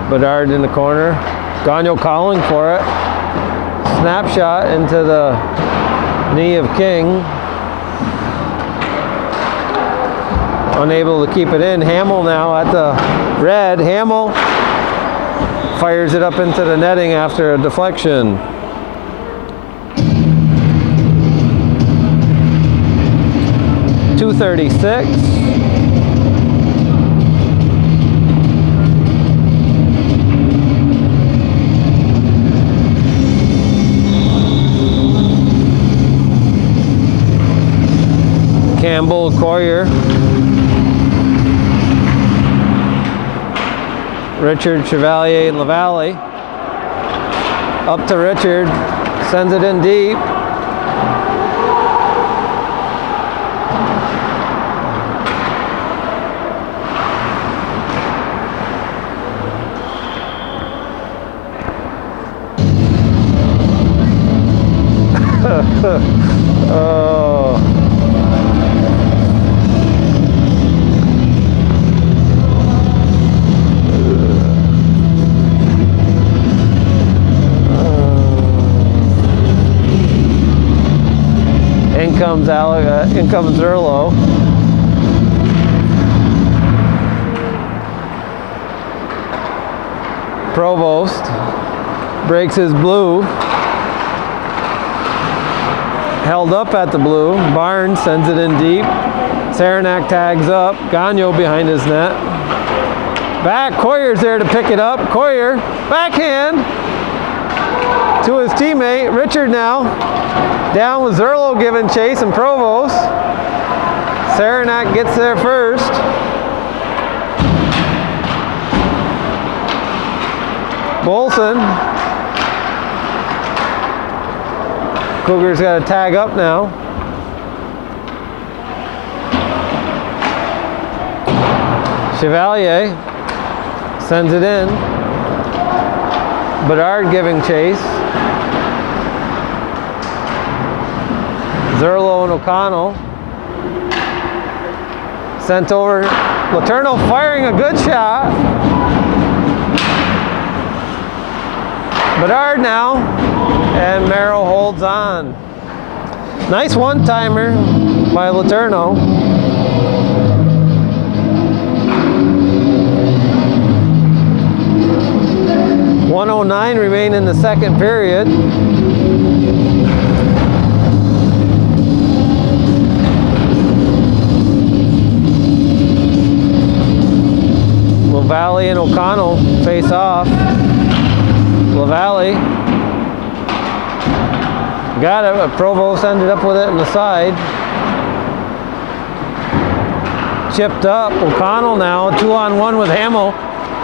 Bedard in the corner, Gagnon calling for it, snapshot into the knee of King, unable to keep it in. Hamill now at the red. Hamill fires it up into the netting after a deflection. .236. Campbell, Courier. Richard, Chevalier, and LaValle. Up to Richard, sends it in deep. Oh. In comes Zerlo. Provost breaks his blue. Held up at the blue. Barnes sends it in deep. Saranac tags up. Gagnon behind his net. Back. Coyer's there to pick it up. Courier. Backhand to his teammate. Richard now. Down with Zerlo giving chase and Provost. Saranac gets there first. Bolson. Cougars got to tag up now. Chevalier sends it in. Bedard giving chase. Zerlo and O'Connell. Sent over. Letourneau firing a good shot. Bedard now. And Merrill holds on. Nice one-timer by Letourneau. .109 remain in the second period. LaValle and O'Connell face off. LaValle got it, but Provost ended up with it in the side. Chipped up. O'Connell now 2-on-1 with Hamill.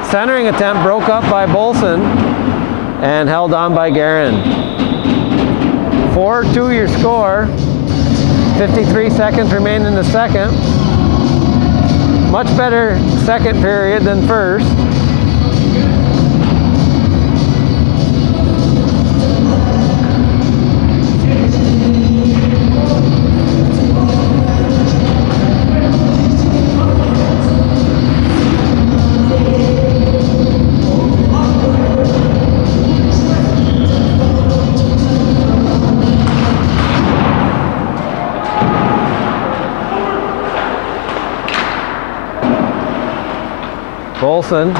Centering attempt broke up by Bolson and held on by Guerin. 4-2 your score. 53 seconds remain in the second. Much better second period than first. Bolson.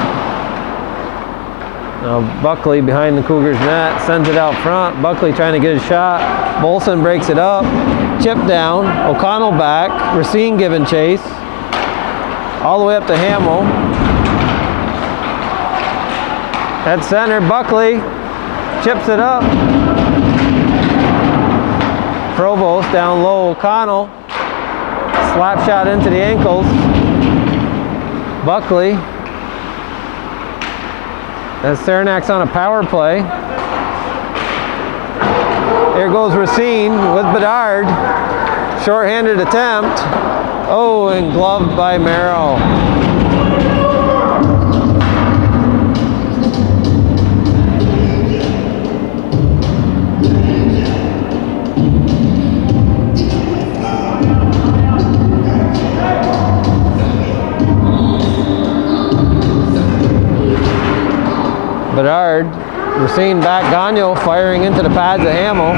Now Buckley behind the Cougars net, sends it out front. Buckley trying to get a shot. Bolson breaks it up. Chip down. O'Connell back. Racine giving chase. All the way up to Hamill. At center, Buckley chips it up. Provost down low. O'Connell. Slap shot into the ankles. Buckley. As Saranac's on a power play. Here goes Racine with Bedard. Short-handed attempt. Oh, and gloved by Merrill. Bedard, Racine back, Gagnon firing into the pads of Hamill.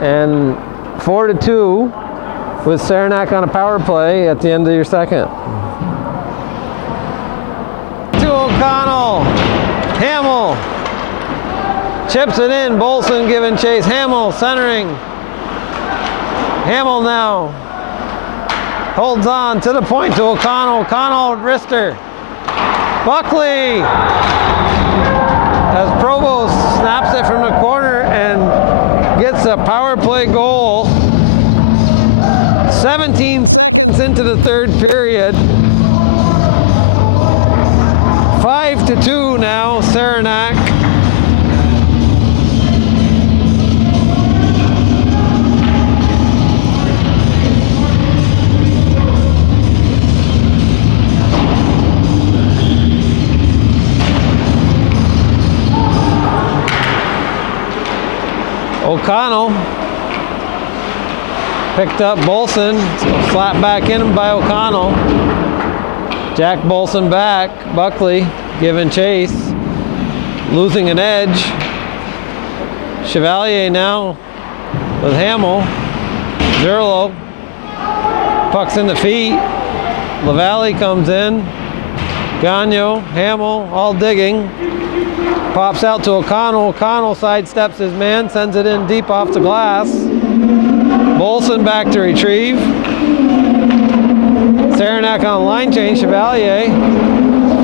And 4-2 with Saranac on a power play at the end of your second. To O'Connell, Hamill chips it in, Bolson giving chase, Hamill centering. Hamill now holds on to the point to O'Connell, O'Connell wrister. Buckley, as Provost snaps it from the corner and gets a power play goal. 17 seconds into the third period. 5-2 now, Saranac. O'Connell picked up Bolson, slapped back in him by O'Connell. Jack Bolson back, Buckley giving chase, losing an edge. Chevalier now with Hamill. Zerlo, puck's in the feet. LaValle comes in. Gagnon, Hamill, all digging. Pops out to O'Connell. O'Connell sidesteps his man, sends it in deep off the glass. Bolson back to retrieve. Saranac on line change. Chevalier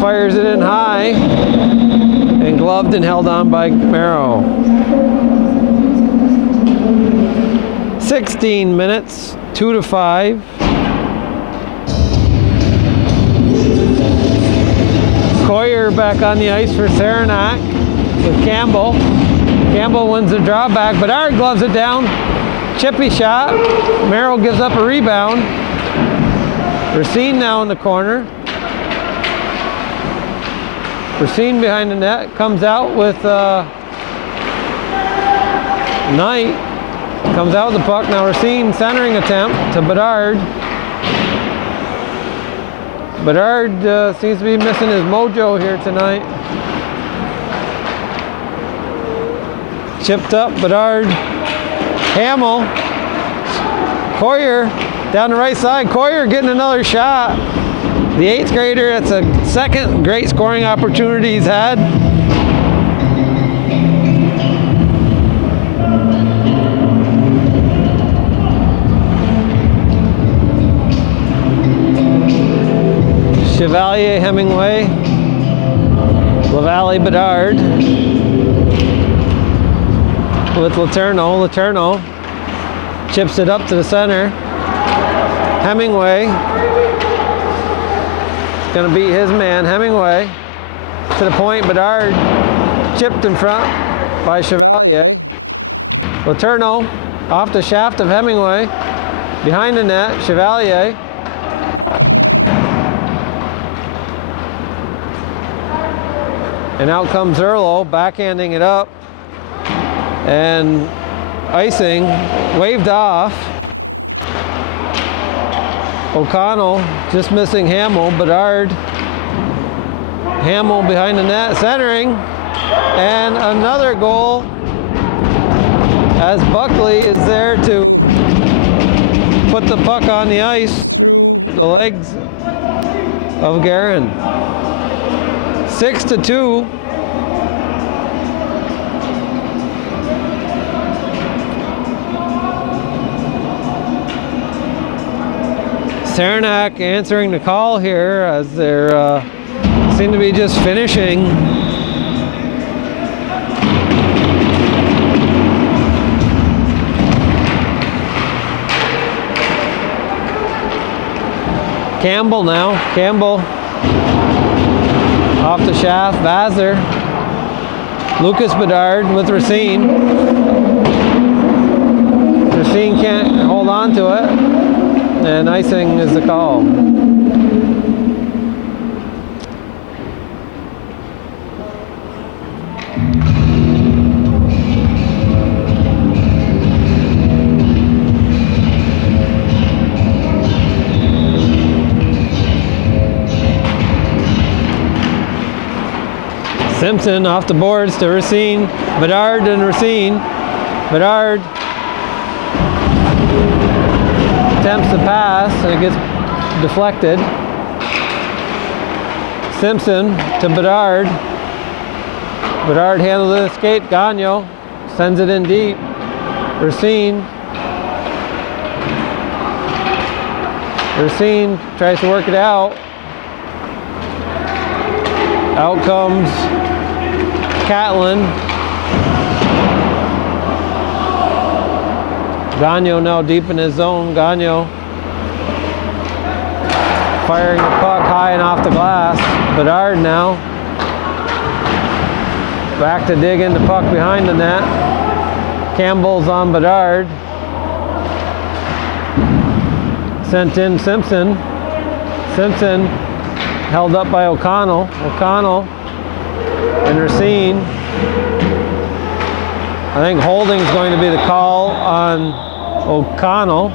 fires it in high and gloved and held on by Merrill. 16 minutes, 2-5. Coyer back on the ice for Saranac with Campbell. Campbell wins the drawback. Bedard gloves it down. Chippy shot. Merrill gives up a rebound. Racine now in the corner. Racine behind the net. Comes out with Knight. Comes out with the puck. Now Racine centering attempt to Bedard. Bedard seems to be missing his mojo here tonight. Chipped up, Bedard. Hamill. Coyer down the right side. Coyer getting another shot. The 8th grader, that's a second great scoring opportunity he's had. Chevalier, Hemingway, LaValle, Bedard with Letourneau. Letourneau chips it up to the center. Hemingway gonna beat his man. Hemingway to the point. Bedard chipped in front by Chevalier. Letourneau off the shaft of Hemingway behind the net. Chevalier. And out comes Earlo, backhanding it up, and icing, waved off. O'Connell just missing Hamill. Bedard, Hamill behind the net, centering, and another goal as Buckley is there to put the puck on the ice, the legs of Guerin. 6-2. Saranac answering the call here as they're seem to be just finishing. Campbell now. Campbell off the shaft. Vassar. Lucas Bedard with Racine. Racine can't hold on to it. And icing is the call. Simpson off the boards to Racine. Bedard and Racine. Bedard attempts to pass and it gets deflected. Simpson to Bedard. Bedard handles it, skate. Gagnon sends it in deep. Racine. Racine tries to work it out. Out comes Catlin. Gagnon now deep in his zone. Gagnon firing the puck high and off the glass. Bedard now back to dig in the puck behind the net. Campbell's on Bedard. Sent in Simpson. Simpson held up by O'Connell. O'Connell and Racine. I think holding is going to be the call on O'Connell.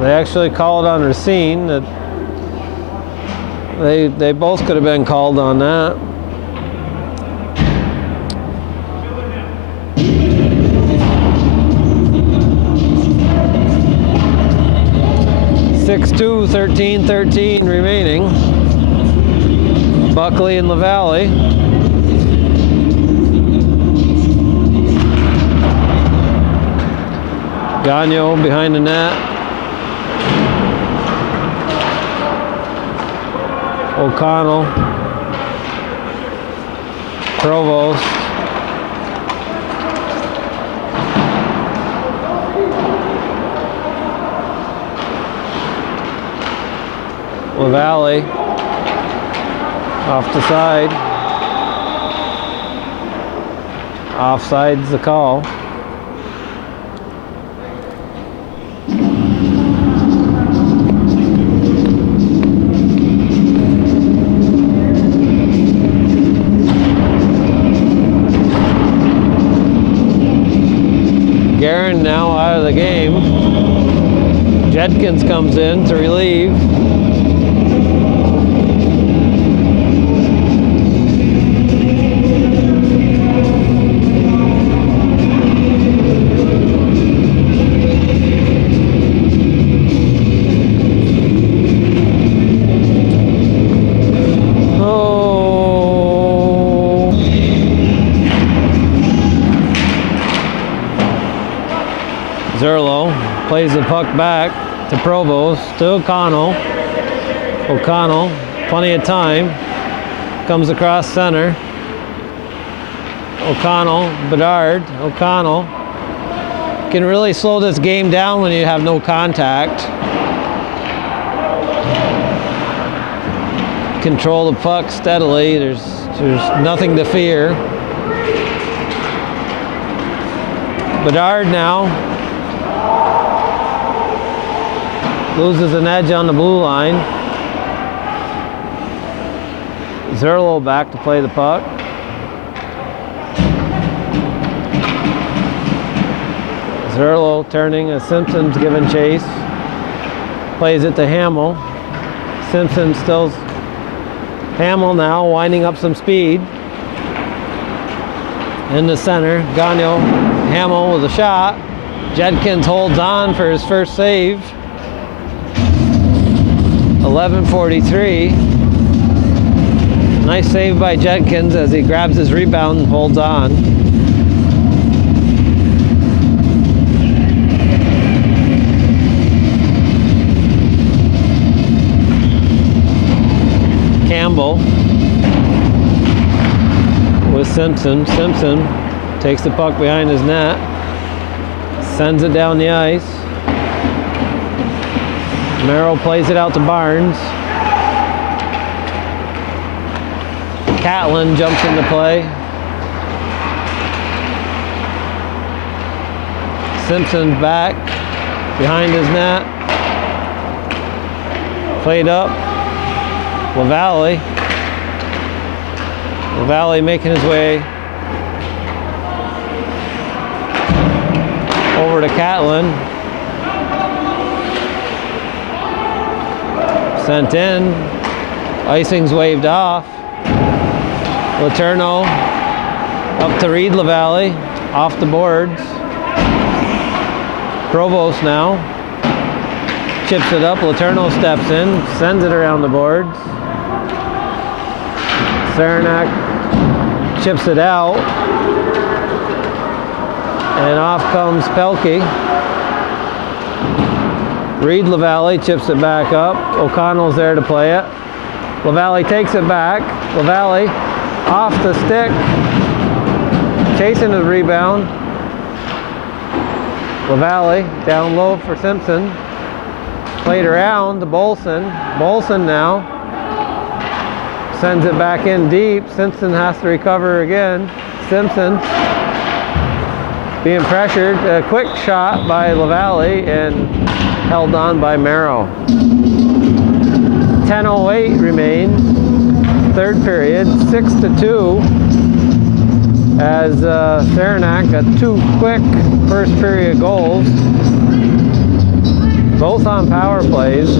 They actually called on Racine. They both could have been called on that. (6-2), 13-13 remaining. Buckley and LaValle. Gagnon behind the net. O'Connell. Provost. LaValle off the side. Offside's the call. Guerin now out of the game. Jenkins comes in to relieve. Zerlo plays the puck back to Provost, to O'Connell. O'Connell, plenty of time, comes across center. O'Connell, Bedard, O'Connell. Can really slow this game down when you have no contact. Control the puck steadily, there's nothing to fear. Bedard now loses an edge on the blue line. Zerlo back to play the puck. Zerlo turning as Simpson's giving chase. Plays it to Hamill. Simpson still. Hamill now winding up some speed. In the center, Gagnon. Hamill with a shot. Jenkins holds on for his first save. 11:43. Nice save by Jenkins as he grabs his rebound and holds on. Campbell with Simpson. Simpson takes the puck behind his net, sends it down the ice. Merrill plays it out to Barnes. Catlin jumps into play. Simpson's back behind his net. Played up. LaValle. LaValle making his way over to Catlin. Sent in. Icing's waved off. Letourneau up to Reed LaValle. Off the boards. Provost now. Chips it up. Letourneau steps in. Sends it around the boards. Saranac chips it out. And off comes Pelkey. Reed LaValle chips it back up. O'Connell's there to play it. LaValle takes it back. LaValle off the stick. Chasing the rebound. LaValle down low for Simpson. Played around to Bolson. Bolson now sends it back in deep. Simpson has to recover again. Simpson being pressured. A quick shot by LaValle and held on by Merrill. 10:08 remain. Third period, 6-2. As Saranac got two quick first period goals. Both on power plays.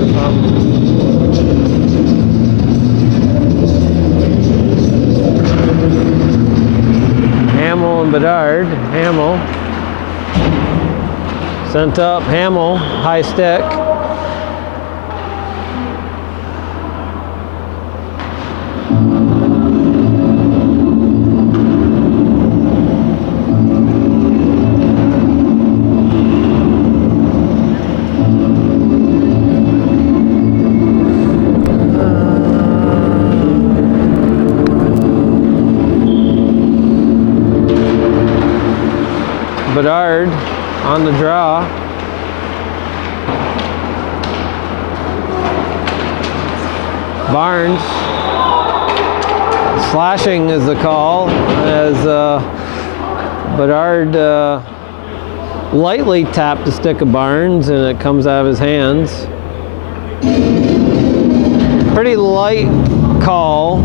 Hamill and Bedard. Hamill sent up. Hamill, high stick. Bedard on the draw. Barnes. Slashing is the call as Bedard lightly tapped the stick of Barnes and it comes out of his hands. Pretty light call.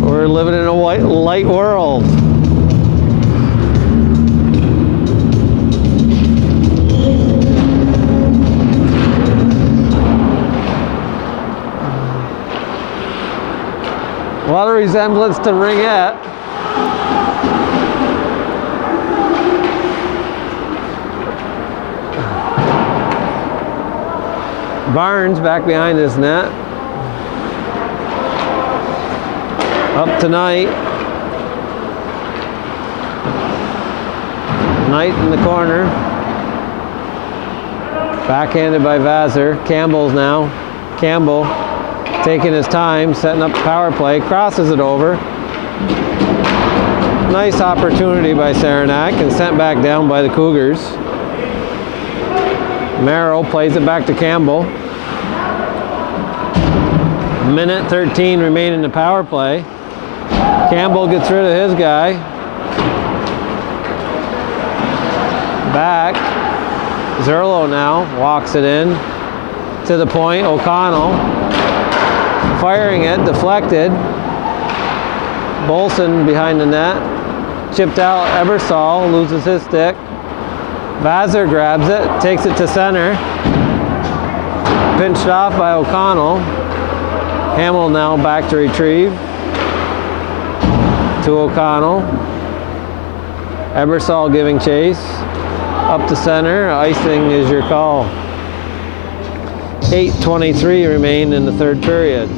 We're living in a light world. A lot of resemblance to ringette. Barnes back behind his net. Up to Knight. Knight in the corner. Backhanded by Vassar. Campbell's now. Campbell taking his time, setting up the power play, crosses it over. Nice opportunity by Saranac and sent back down by the Cougars. Merrill plays it back to Campbell. Minute 13 remaining in the power play. Campbell gets rid of his guy. Back. Zerlo now walks it in to the point. O'Connell firing it, deflected. Bolson behind the net. Chipped out. Ebersol loses his stick. Vassar grabs it, takes it to center. Pinched off by O'Connell. Hamill now back to retrieve. To O'Connell. Ebersol giving chase. Up to center. Icing is your call. 8:23 remain in the third period.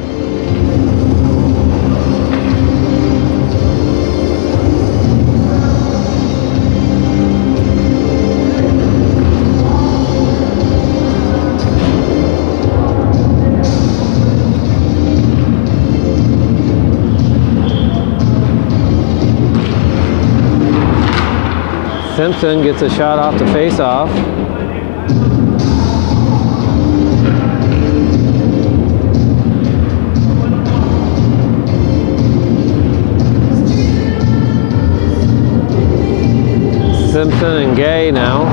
Simpson gets a shot off the face-off. Simpson and Gay now.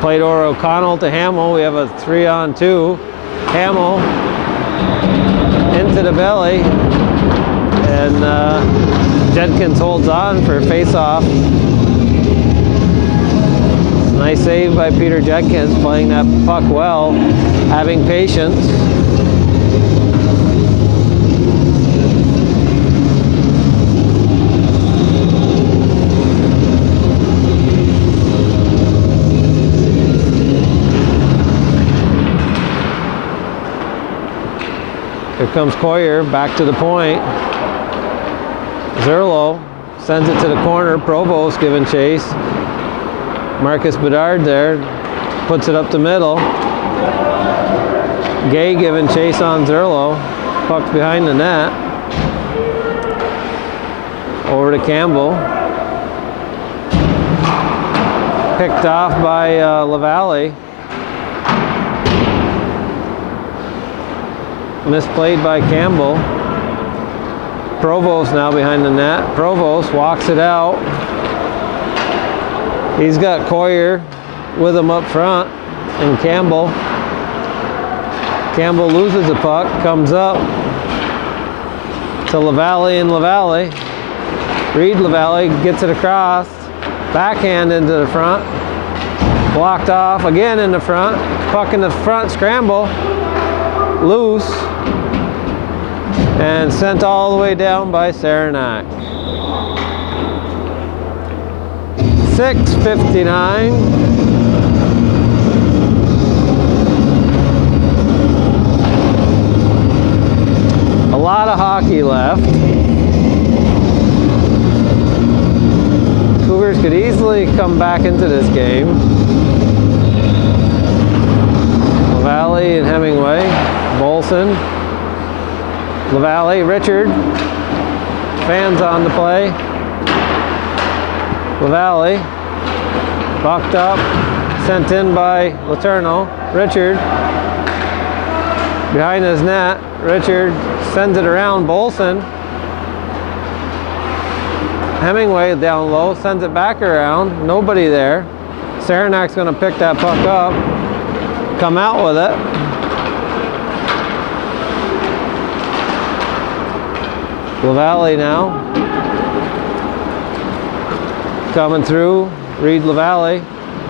Played over O'Connell to Hamill. We have a 3-on-2. Hamill into the belly. And Jenkins holds on for a face-off. Nice save by Peter Jenkins, playing that puck well, having patience. Here comes Coyer, back to the point. Zerlo sends it to the corner. Provost giving chase. Marcus Bedard there, puts it up the middle. Gay giving chase on Zerlo. Puck's behind the net. Over to Campbell. Picked off by LaValle. Misplayed by Campbell. Provost now behind the net. Provost walks it out. He's got Coyer with him up front, and Campbell. Campbell loses the puck, comes up to LaValle and LaValle. Reed LaValle gets it across, backhand into the front, blocked off again in the front, puck in the front, scramble, loose, and sent all the way down by Saranac. 6:59. A lot of hockey left. Cougars could easily come back into this game. LaValle and Hemingway, Bolson. LaValle, Richard, Fans on the play. LaValle. Bucked up. Sent in by Letourneau. Richard. Behind his net. Richard sends it around. Bolson. Hemingway down low. Sends it back around. Nobody there. Saranac's going to pick that puck up. Come out with it. LaValle now. Coming through. Reed LaValle.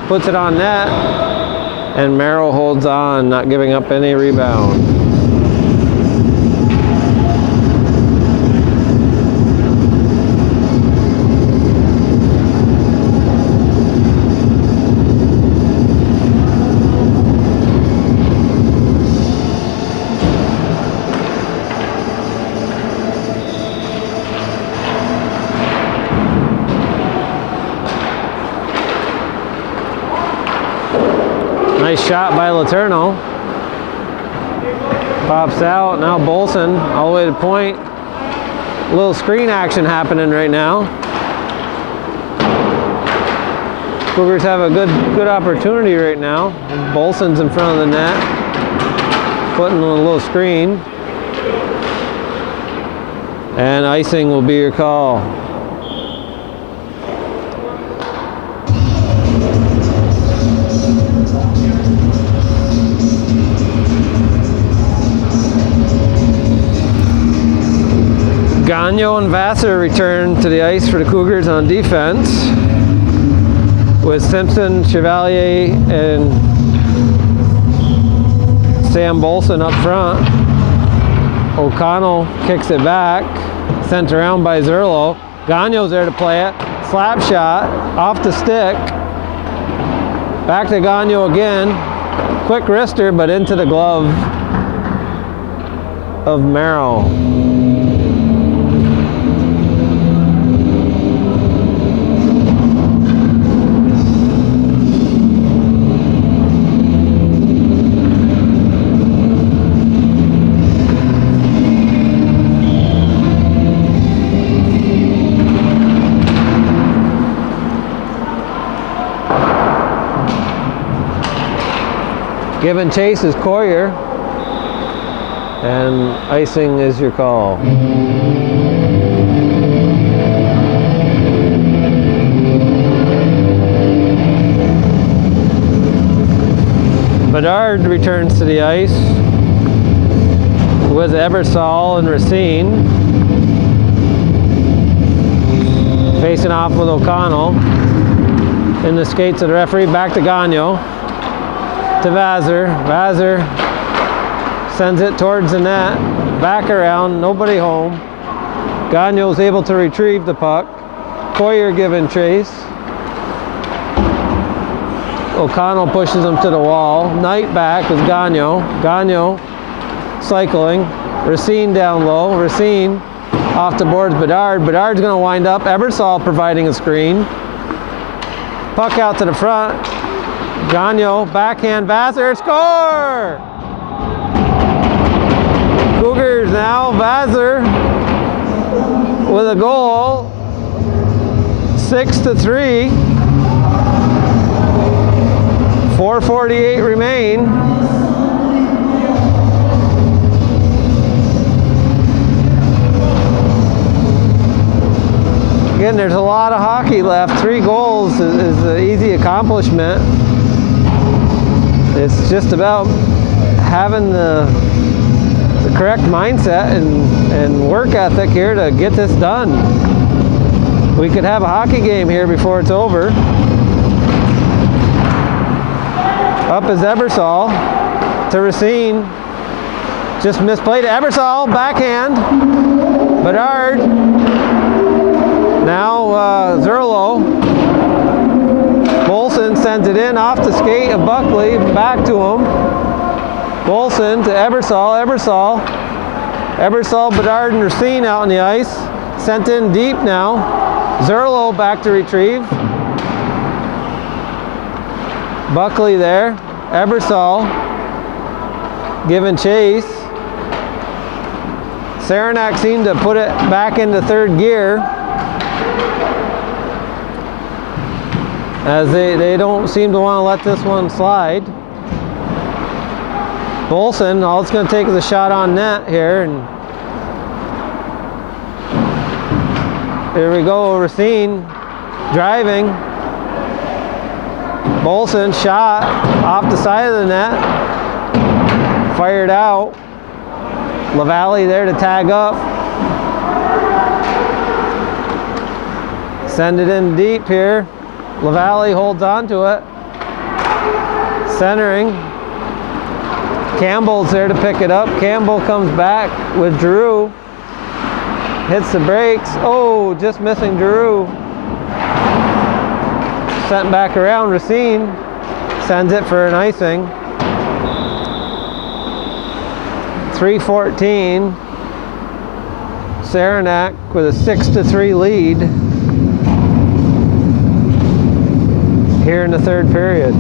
Puts it on net. And Merrill holds on, not giving up any rebound. Nice shot by Letourneau. Pops out. Now Bolson all the way to point. A little screen action happening right now. Cougars have a good opportunity right now. Bolson's in front of the net. Putting a little screen. And icing will be your call. Gagnon and Vassar return to the ice for the Cougars on defense, with Simpson, Chevalier, and Sam Bolson up front. O'Connell kicks it back, sent around by Zerlo. Gagnon's there to play it. Slap shot, off the stick. Back to Gagnon again. Quick wrister, but into the glove of Merrill. Give and chase is Courier, and icing is your call. Bedard returns to the ice with Ebersol and Racine. Facing off with O'Connell. In the skates of the referee, back to Gagnon. To Vassar. Vassar sends it towards the net. Back around, nobody home. Gagnon's able to retrieve the puck. Courier giving chase. O'Connell pushes him to the wall. Knight back with Gagnon. Gagnon cycling. Racine down low. Racine off the boards Bedard. Bedard's going to wind up. Ebersol providing a screen. Puck out to the front. Gagnon, backhand, Vassar, score! Cougars now, Vassar with a goal, 6-3. 4:48 remain. Again, there's a lot of hockey left. 3 goals is an easy accomplishment. It's just about having the correct mindset and work ethic here to get this done. We could have a hockey game here before it's over. Up is Ebersol to Racine. Just misplayed it. Ebersol, backhand. Bedard. Now Zerlo. Bolson sends it in off the skate of Buckley, back to him. Bolson to Ebersol. Ebersol, Bedard, and Racine out on the ice. Sent in deep now. Zerlo back to retrieve. Buckley there. Ebersol giving chase. Saranac seemed to put it back into third gear, as they don't seem to want to let this one slide. Bolson, all it's going to take is a shot on net here, and here we go. Racine driving. Bolson shot off the side of the net, fired out. LaValle there to tag up. Send it in deep here. LaValle holds on to it. Centering. Campbell's there to pick it up. Campbell comes back with Drew. Hits the brakes. Oh, just missing Drew. Sent back around. Racine sends it for an icing. 3:14. Saranac with a 6-3 lead here in the third period.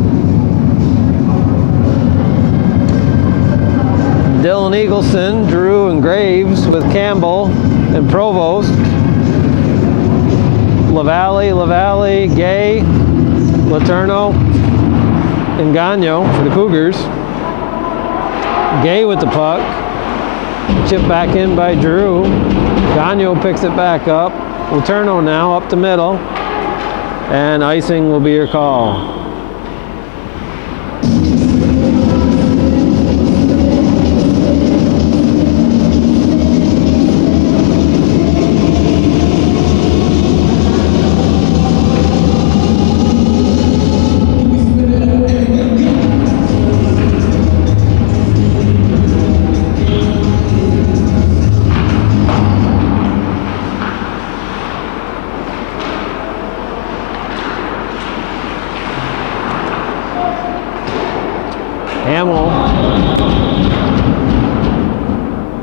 Dylan Eagleson, Drew, and Graves with Campbell and Provost. LaValle, Gay, Letourneau, and Gagnon for the Cougars. Gay with the puck. Chipped back in by Drew. Gagnon picks it back up. Letourneau now up the middle. And icing will be your call.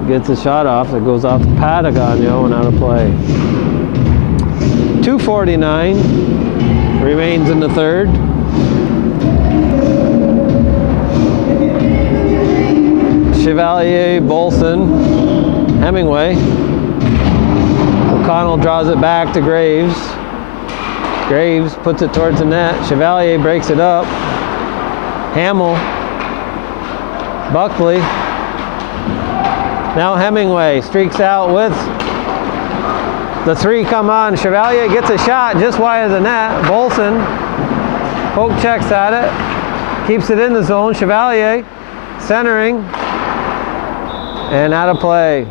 Gets a shot off that goes off the pad of Gagnon and out of play. 2:49 remains in the third. Chevalier, Bolson, Hemingway. O'Connell draws it back to Graves. Graves puts it towards the net. Chevalier breaks it up. Hamill. Buckley. Now Hemingway streaks out with the three come on. Chevalier gets a shot just wide of the net. Bolson poke checks at it. Keeps it in the zone. Chevalier centering and out of play.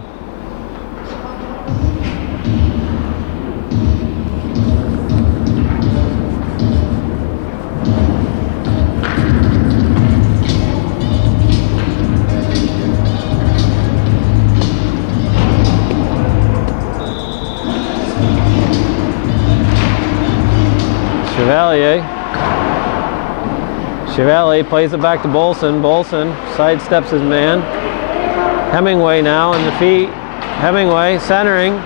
Chevalier plays it back to Bolson. Bolson sidesteps his man. Hemingway now in the feet. Hemingway centering.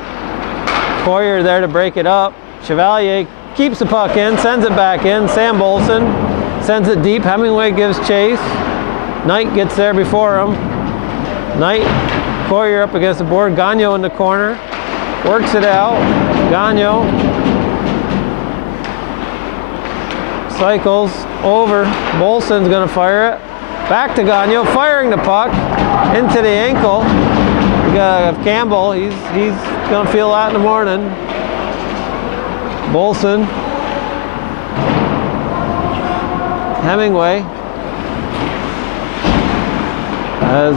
Poirier there to break it up. Chevalier keeps the puck in, sends it back in. Sam Bolson sends it deep. Hemingway gives chase. Knight gets there before him. Knight, Poirier up against the board. Gagnon in the corner. Works it out. Gagnon cycles over. Bolson's going to fire it. Back to Gagnon, firing the puck into the ankle. We got Campbell. He's going to feel that in the morning. Bolson. Hemingway. As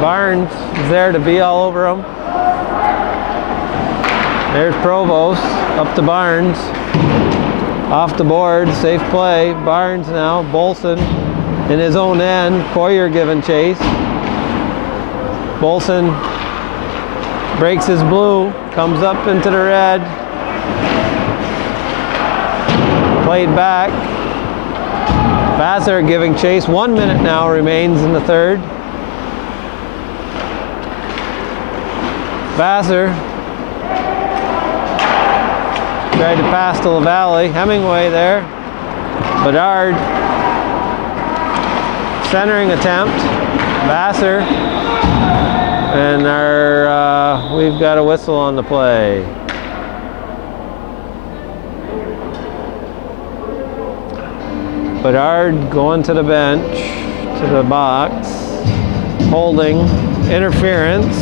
Barnes is there to be all over him. There's Provost up to Barnes. Off the board, safe play. Barnes now, Bolson in his own end. Poirier giving chase. Bolson breaks his blue, comes up into the red. Played back. Vassar giving chase. 1 minute now remains in the third. Vassar tried to pass to LaValle. Hemingway there. Bedard. Centering attempt. Vassar And we've got a whistle on the play. Bedard going to the bench, to the box, holding, interference.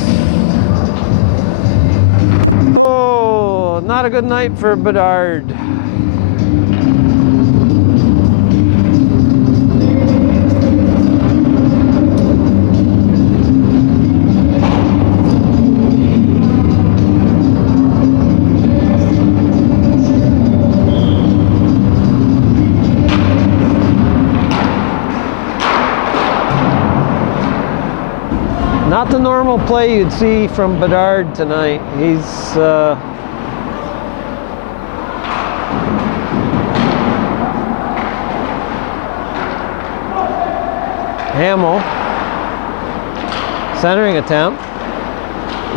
Oh, not a good night for Bedard. Not the normal play you'd see from Bedard tonight. He's Hamill, centering attempt.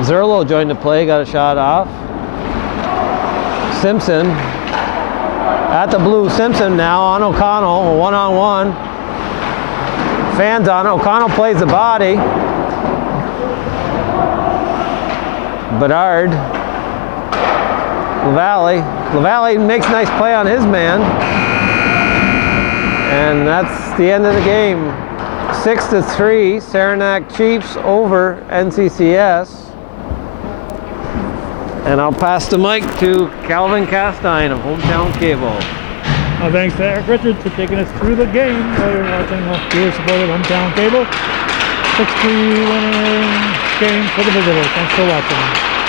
Zerlo joined the play, got a shot off. Simpson at the blue. Simpson now on O'Connell, one-on-one. Fans on. O'Connell plays the body. Bedard, LaValle makes a nice play on his man, and that's the end of the game. 6-3, Saranac Chiefs over NCCS. And I'll pass the mic to Calvin Castine of Hometown Cable. Thanks to Eric Richards for taking us through the game. You're watching the viewer-supported Hometown Cable. 6-3 winning game for the visitors. Thanks for watching.